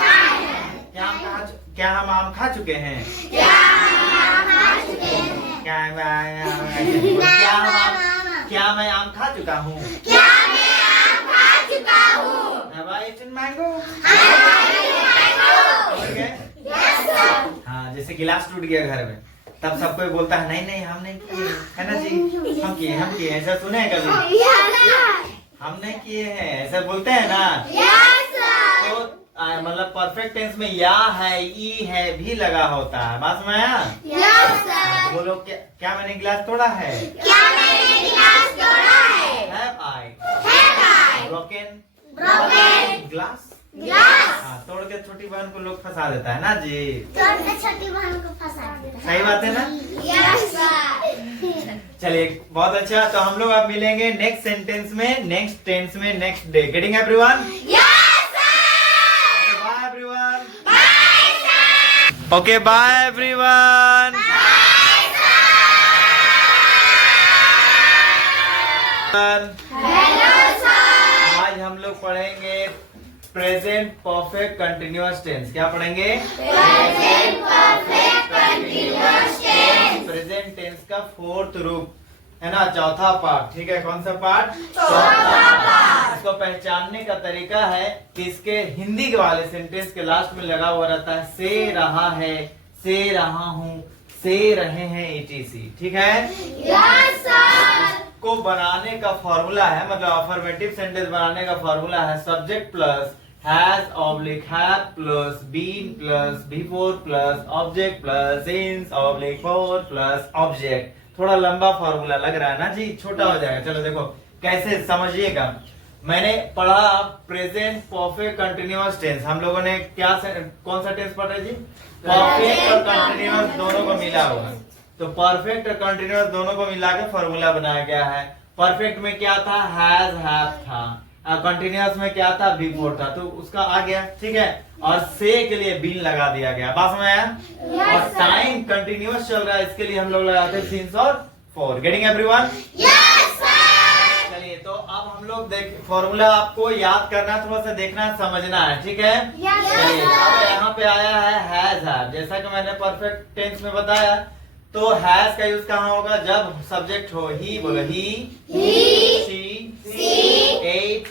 खाए हैं? क्या हम आम खा चुके हैं? क्या हम खा चुके हैं? क्या मैं आम खा चुका हूँ? क्या मैं आम खा चुका हूँ? Have I eaten mango? Have I eaten mango? समझ गए? Yes sir। हाँ जैसे गिलास टूट गया घर में, तब सब कोई बोलता है नहीं नहीं हम नहीं किए, है ना जी? हम किए ऐसा सुने हैं कभी? Yes sir। हम नहीं किए हैं ऐसा बोलते हैं ना? Yes sir। तो मतलब परफेक्ट टेंस में या है, ई है भी लगा होता है। बात में आया? Yes sir। बोलो क्या मैंने गिलास तोड़ा है? क्या मैंने गिलास तोड़ा है? Have I Have I broken broken glass? glass? हाँ, तोड़ के छोटी बहन को लोग फंसा देता है ना जी? छोटी बहन को फंसा देता है। सही बात है ना? Yes sir। चलिए बहुत अच्छा। तो हम लोग अब मिलेंगे नेक्स्ट सेंटेंस में, नेक्स्ट टेंस में, next day. Getting everyone? Yes sir। Bye everyone. Bye sir। Okay bye everyone. Hello sir। आज हम लोग पढ़ेंगे प्रेजेंट परफेक्ट कंटिन्यूअस टेंस। क्या पढ़ेंगे? Present perfect continuous tense। Present tense का 4th रूप, है ना? चौथा पार्ट, ठीक है? कौन सा पार्ट? चौथा पार्ट। इसको पहचानने का तरीका है कि इसके हिंदी के वाले सेंटेंस के लास्ट में लगा हुआ रहता है से रहा है, से रहा हूँ, से रहे हैं, etc। ठीक है? Yes sir। को बनाने का फॉर्मूला है, मतलब अफर्मेटिव सेंटेंस बनाने का फॉर्मूला है subject plus has oblique have plus been plus before plus object plus since oblique four plus object थोड़ा लंबा फॉर्मूला लग रहा है ना जी, छोटा हो जाएगा। चलो देखो कैसे समझिएगा। मैंने पढ़ा प्रेजेंट परफेक्ट कंटिन्यूअस टेंस। हम लोगों ने क्या कौन सा टेंस पढ़ा जी? परफेक्ट और कंटिन्यूअस दोनों को मिला हुआ। तो परफेक्ट और कंटिन्यूअस दोनों को मिला के फॉर्मूला बनाया गया है। परफेक्ट में क्या था? हैज हैव था। कंटिन्यूअस में क्या था? बिफोर था। तो उसका आ गया, ठीक है। और से के लिए बीन लगा दिया गया। बात में आया? और टाइम कंटिन्यूअस चल रहा है, इसके लिए हम लोग लगाते हैं सिंस और फॉर। Getting everyone? चलिए, तो अब हम लोग देख फॉर्मूला आपको याद करना, थोड़ा सा देखना समझना है, ठीक है। चलिए, अब यहाँ पे आया है हैज हैव। जैसा कि मैंने परफेक्ट टेंस में बताया, तो हैज का यूज कहाँ होगा? जब सब्जेक्ट हो। ही बोलो, ही, शी, एट,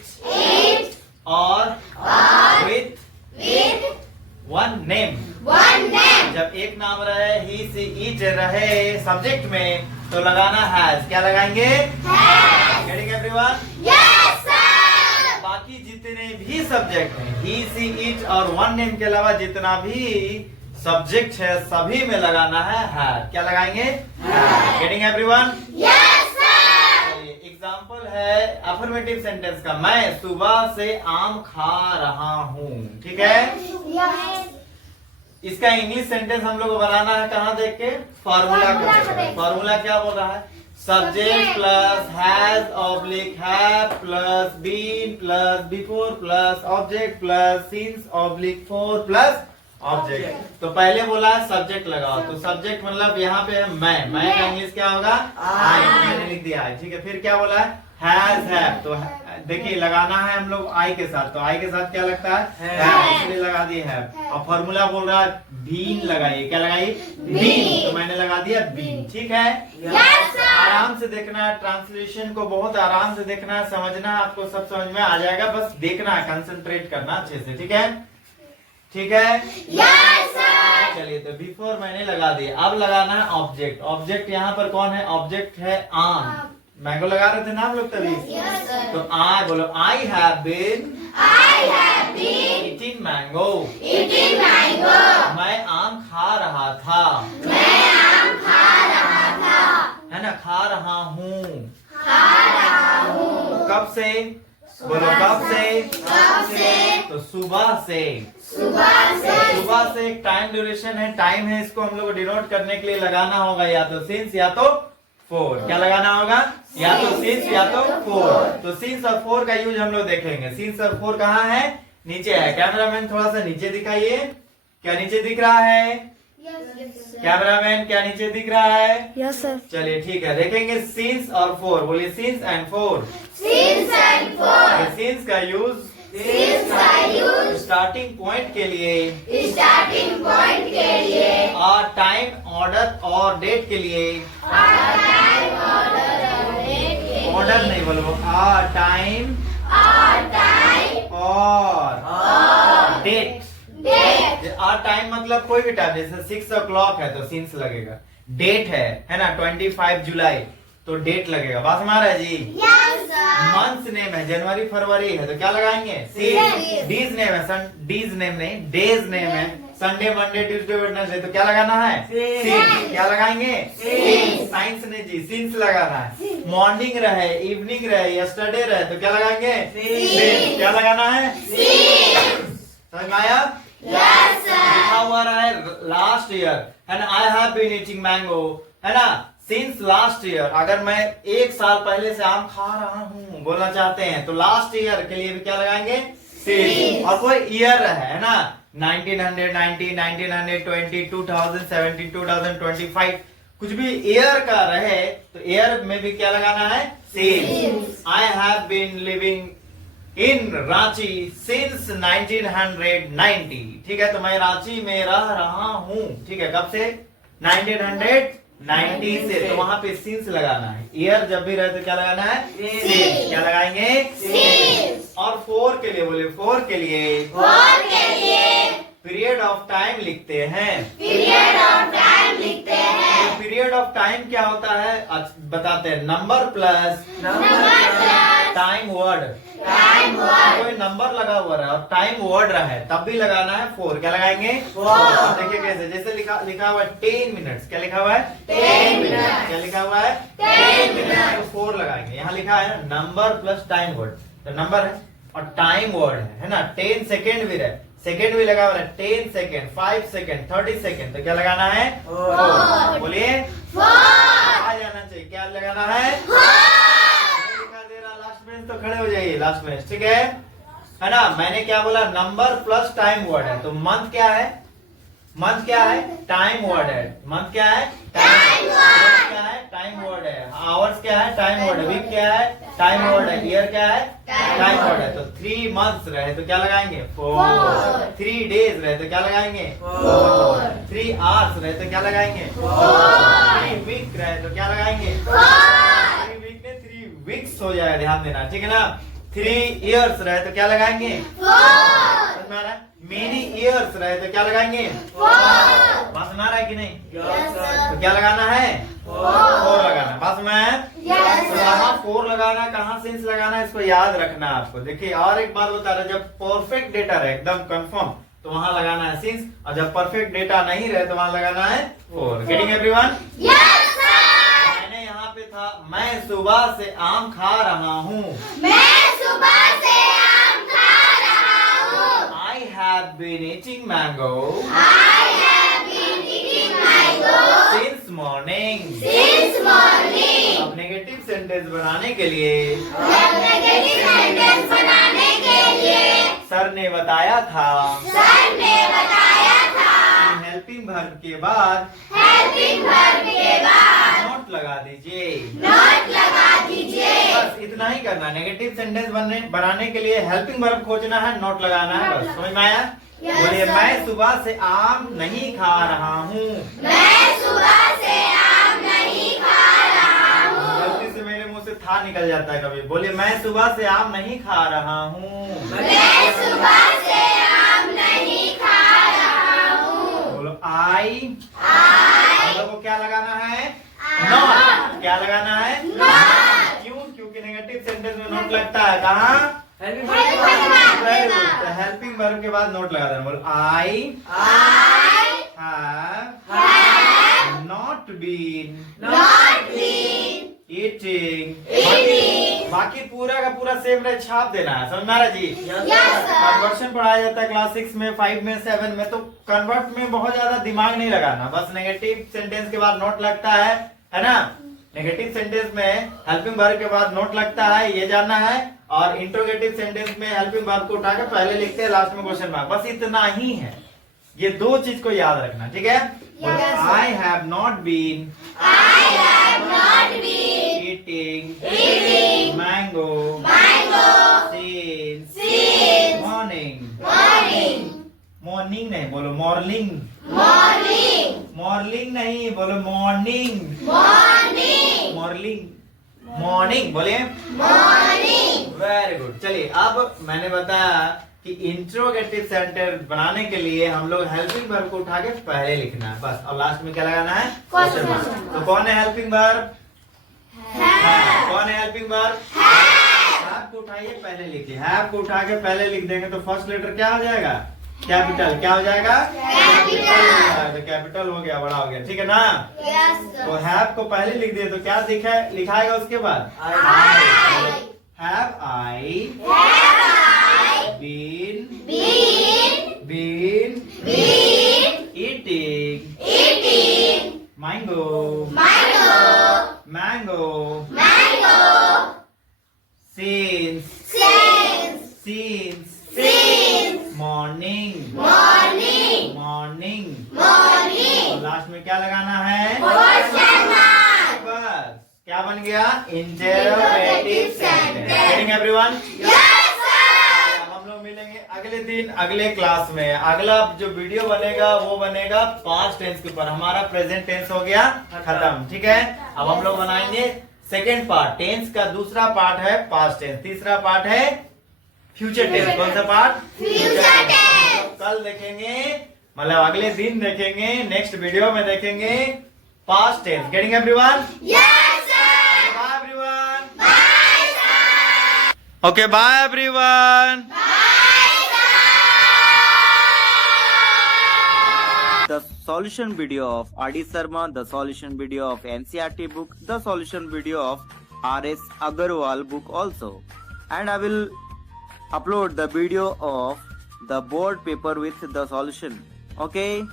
और विथ वन नेम। जब एक नाम रहे, ही, सी, इट रहे सब्जेक्ट में, तो लगाना हैज। क्या लगाएंगे? Getting everyone? बाकी जितने भी सब्जेक्ट हैं, ही, सी, इट और वन नेम के अलावा जितना भी सब्जेक्ट है, सभी में लगाना है हैड। क्या लगाएंगे? Getting everyone? एग्जाम्पल है अफर्मेटिव सेंटेंस का। मैं सुबह से आम खा रहा हूँ, ठीक है। इसका इंग्लिश सेंटेंस हम लोग को बनाना है कहाँ देख के? फॉर्मूला को। फॉर्मूला क्या बोल रहा है? Subject plus has oblique have plus been plus before plus object plus since oblique four plus object. तो पहले बोला है सब्जेक्ट लगाओ, तो सब्जेक्ट मतलब यहाँ पे है मैं का इंग्लिश क्या होगा? आई। मैंने लिख दिया है, ठीक है। फिर क्या बोला है? Has have. तो देखिए लगाना है हम लोग आई के साथ, तो आई के साथ क्या लगता है? इसलिए लगा दिए हैव। और फॉर्मूला बोल रहा है बीन लगाइए। क्या लगाइए? बीन। तो मैंने लगा दिया बीन, ठीक है। आराम से देखना है, ट्रांसलेशन को बहुत आराम से देखना है, समझना है, आपको सब समझ में आ जाएगा। बस देखना है, कंसंट्रेट करना अच्छे से, ठीक है। ठीक है, चलिए, तो बिफोर मैंने लगा दिया। अब लगाना है ऑब्जेक्ट। ऑब्जेक्ट यहाँ पर कौन है? ऑब्जेक्ट है आम। मैंगो लगा रहे थे ना हम लोग तभी। तो आई बोलो, I have been eating mango. मैं आम खा रहा था। है ना? खा रहा हूँ। कब से? बोलो कब से? तो सुबह से। सुबह से एक टाइम ड्यूरेशन है, टाइम है, इसको हम लोग को डिनोट करने के लिए लगाना होगा या तो सिंस या तो फोर। क्या लगाना होगा? या तो सिंस या तो फोर। तो सिंस और फोर का यूज हम लोग देखेंगे। सिंस और फोर कहाँ है? नीचे है। कैमरामैन थोड़ा सा नीचे दिखाइए। क्या नीचे दिख रहा है? कैमरामैन क्या नीचे दिख रहा है? Yes sir. चलिए ठीक है, देखेंगे सिंस और फोर। बोलिए सिंस एंड फोर। सिंस का यूज स्टार्टिंग पॉइंट के लिए, और टाइम, ऑर्डर और डेट के लिए। ऑर्डर नहीं बोलो, टाइम और डेट। टाइम मतलब कोई भी टाइम, जैसे 6 o'clock है तो सिंस लगेगा। डेट है ना 25 जुलाई, तो डेट लगेगा। बात समझ रहा है जी? मंथ्स नेम है, जनवरी फरवरी है, तो क्या लगाएंगे? डीज नेम है, डीज नेम नहीं, डेज नेम है, संडे मंडे ट्यूसडे वेडनेसडे, तो क्या लगाना है? क्या लगाएंगे? साइंस ने जी सिंस लगाना है। मॉर्निंग रहे, इवनिंग रहे, यस्टरडे रहे, तो क्या लगाएंगे? क्या लगाना है? समझ में आया? लिखा हुआ रहा है लास्ट ईयर, है ना। I have been eating mango, है ना, सिंस लास्ट ईयर। अगर मैं एक साल पहले से आम खा रहा हूँ बोलना चाहते हैं, तो लास्ट ईयर के लिए भी क्या लगाएंगे? सिंस। और कोई ईयर है ना, 1990, 1920, 2017, 2025, कुछ भी ईयर का रहे तो ईयर में भी क्या लगाना है? Since. I have been living in Ranchi since 1990, ठीक है। तो मैं रांची में रह रहा हूँ, ठीक है। कब से? 1990 से, तो वहां पे सिंस लगाना है। ईयर जब भी रहे तो क्या लगाना है? सिंस। क्या लगाएंगे? सिंस। और फोर के लिए बोले, फोर के लिए पीरियड ऑफ टाइम लिखते हैं। पीरियड ऑफ टाइम क्या होता है बताते हैं। Number plus time word time word. कोई नंबर लगा हुआ है और टाइम वर्ड रहा है तब भी लगाना है 4। क्या लगाएंगे? 4। देखिए कैसे, जैसे लिखा हुआ है 10 मिनट्स। क्या लिखा हुआ है? 10 मिनट्स। क्या लिखा हुआ है? 10 मिनट्स। तो 4 लगाएंगे। यहाँ लिखा है नंबर प्लस टाइम वर्ड, तो नंबर है और टाइम वर्ड है ना। 10 सेकेंड भी रहे, सेकेंड भी लगा हुआ है, 10 सेकेंड, 5 सेकेंड, 30 सेकेंड, तो क्या लगाना है? 4। बोलिए 4। आ जाना चाहिए। क्या लगाना है? दिखा दे रहा, लास्ट में तो खड़े हो जाइए लास्ट में, ठीक है ना। मैंने क्या बोला? नंबर प्लस टाइम वर्ड है, तो मंथ क्या है? मंथ क्या है? टाइम वर्ड है। मंथ क्या है? Time word. क्या है? टाइम वर्ड है। आवर्स क्या है? टाइम वर्ड है। वीक क्या है? टाइम वर्ड है। ईयर क्या है? टाइम वर्ड है। तो 3 मंथ्स रहे तो क्या लगाएंगे? 4। 3 डेज रहे तो क्या लगाएंगे? 4। 3 आवर्स रहे तो क्या लगाएंगे? 3 वीक रहे तो क्या लगाएंगे? 3 वीक ने 3 वीक्स हो जाएगा, ध्यान देना, ठीक है ना। 3 इयर्स रहे तो क्या लगाएंगे? 4। मेनी इयर्स रहे तो क्या लगाएंगे? 4। बात सुना रहा है कि नहीं? तो क्या लगाना है? 4 लगाना। बात सुना है? तो कहाँ 4 लगाना, कहाँ सिंस लगाना है, इसको याद रखना है आपको। देखिए और एक बात बता रहा, जब परफेक्ट डेटा रहे एकदम कंफर्म तो वहां लगाना है सिंस, और जब परफेक्ट डेटा नहीं रहे तो वहां लगाना है 4। Getting everyone? मैंने यहाँ पे था, मैं सुबह से आम खा रहा हूँ। I have been eating mango since morning. अब नेगेटिव सेंटेंस बनाने के लिए सर ने बताया था कि हेल्पिंग वर्ब के बाद नोट लगा दीजिए। बस इतना ही करना। नेगेटिव सेंटेंस बनाने के लिए हेल्पिंग वर्ब खोजना है, नोट लगाना है, बस। समझ में आया? बोलिए मैं सुबह से आम नहीं खा रहा हूँ। गलती से मेरे मुंह से था निकल जाता है कभी। बोलिए मैं सुबह से आम नहीं खा रहा हूँ। बोलो आई। हम लोग को क्या लगाना है? नॉट। क्या लगाना है? क्यों? क्योंकि नेगेटिव सेंटेंस में नोट लगता है कहाँ? हेल्पिंग वर्ब के बाद नोट लगा देना। बोलो I have not been eating. बाकी पूरा का पूरा सेम रहे, छाप देना है। समझ में आ रहा जी? कन्वर्शन पढ़ाया जाता है क्लास 6 में, 5 में, 7 में, तो कन्वर्ट में बहुत ज्यादा दिमाग नहीं लगाना। बस नेगेटिव सेंटेंस के बाद नोट लगता है ना। नेगेटिव सेंटेंस में हेल्पिंग वर्ब के बाद नोट लगता है, ये जानना है। और इंट्रोगेटिव सेंटेंस में हेल्पिंग वर्ब को उठा के पहले लिखते हैं, लास्ट में क्वेश्चन मार्क। बस इतना ही है, ये 2 चीज को याद रखना, ठीक है? I have not been eating mango since morning. Morning नहीं, बोलो मॉर्निंग। मॉर्निंग नहीं, बोलो मॉर्निंग। मॉर्निंग बोलिए। Very good. चलिए अब मैंने बताया कि इंट्रोगेटिव सेंटेंस बनाने के लिए हम लोग हेल्पिंग वर्ब को उठा के पहले लिखना है, बस। और लास्ट में क्या लगाना है? Question mark. तो कौन है हेल्पिंग वर्ब? कौन है हेल्पिंग वर्ब? हैव को उठाइए पहले लिखिए। हैव को उठा के पहले लिख देंगे तो फर्स्ट लेटर क्या हो जाएगा? कैपिटल। क्या हो जाएगा? कैपिटल हो गया, बड़ा हो गया, ठीक है ना? तो हैव को पहले लिख दिए तो क्या लिखाएगा उसके बाद? Have I been eating mango since morning। Last में क्या लगाना है? बस क्या बन गया? Interrogative sentence. Getting everyone? हम लोग मिलेंगे अगले दिन अगले क्लास में। अगला जो वीडियो बनेगा वो बनेगा पास्ट टेंस के ऊपर। हमारा प्रेजेंट टेंस हो गया खत्म, ठीक है? अब हम लोग बनाएंगे सेकेंड पार्ट। टेंस का दूसरा पार्ट है पास्ट टेंस, तीसरा पार्ट है फ्यूचर टेंस। कौन सा पार्ट? Future tense. कल देखेंगे, मतलब अगले दिन देखेंगे, नेक्स्ट वीडियो में देखेंगे past tense. Getting everyone? Yes sir. Bye everyone. Bye sir. Okay, bye everyone. The solution video of R.D. Sharma, the solution video of NCERT book, the solution video of R.S. Agarwal book also. And I will upload the video of the board paper with the solution. Okay?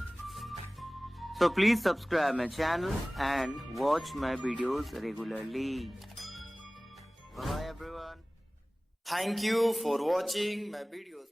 So please subscribe my channel and watch my videos regularly. Bye everyone. Thank you for watching my videos.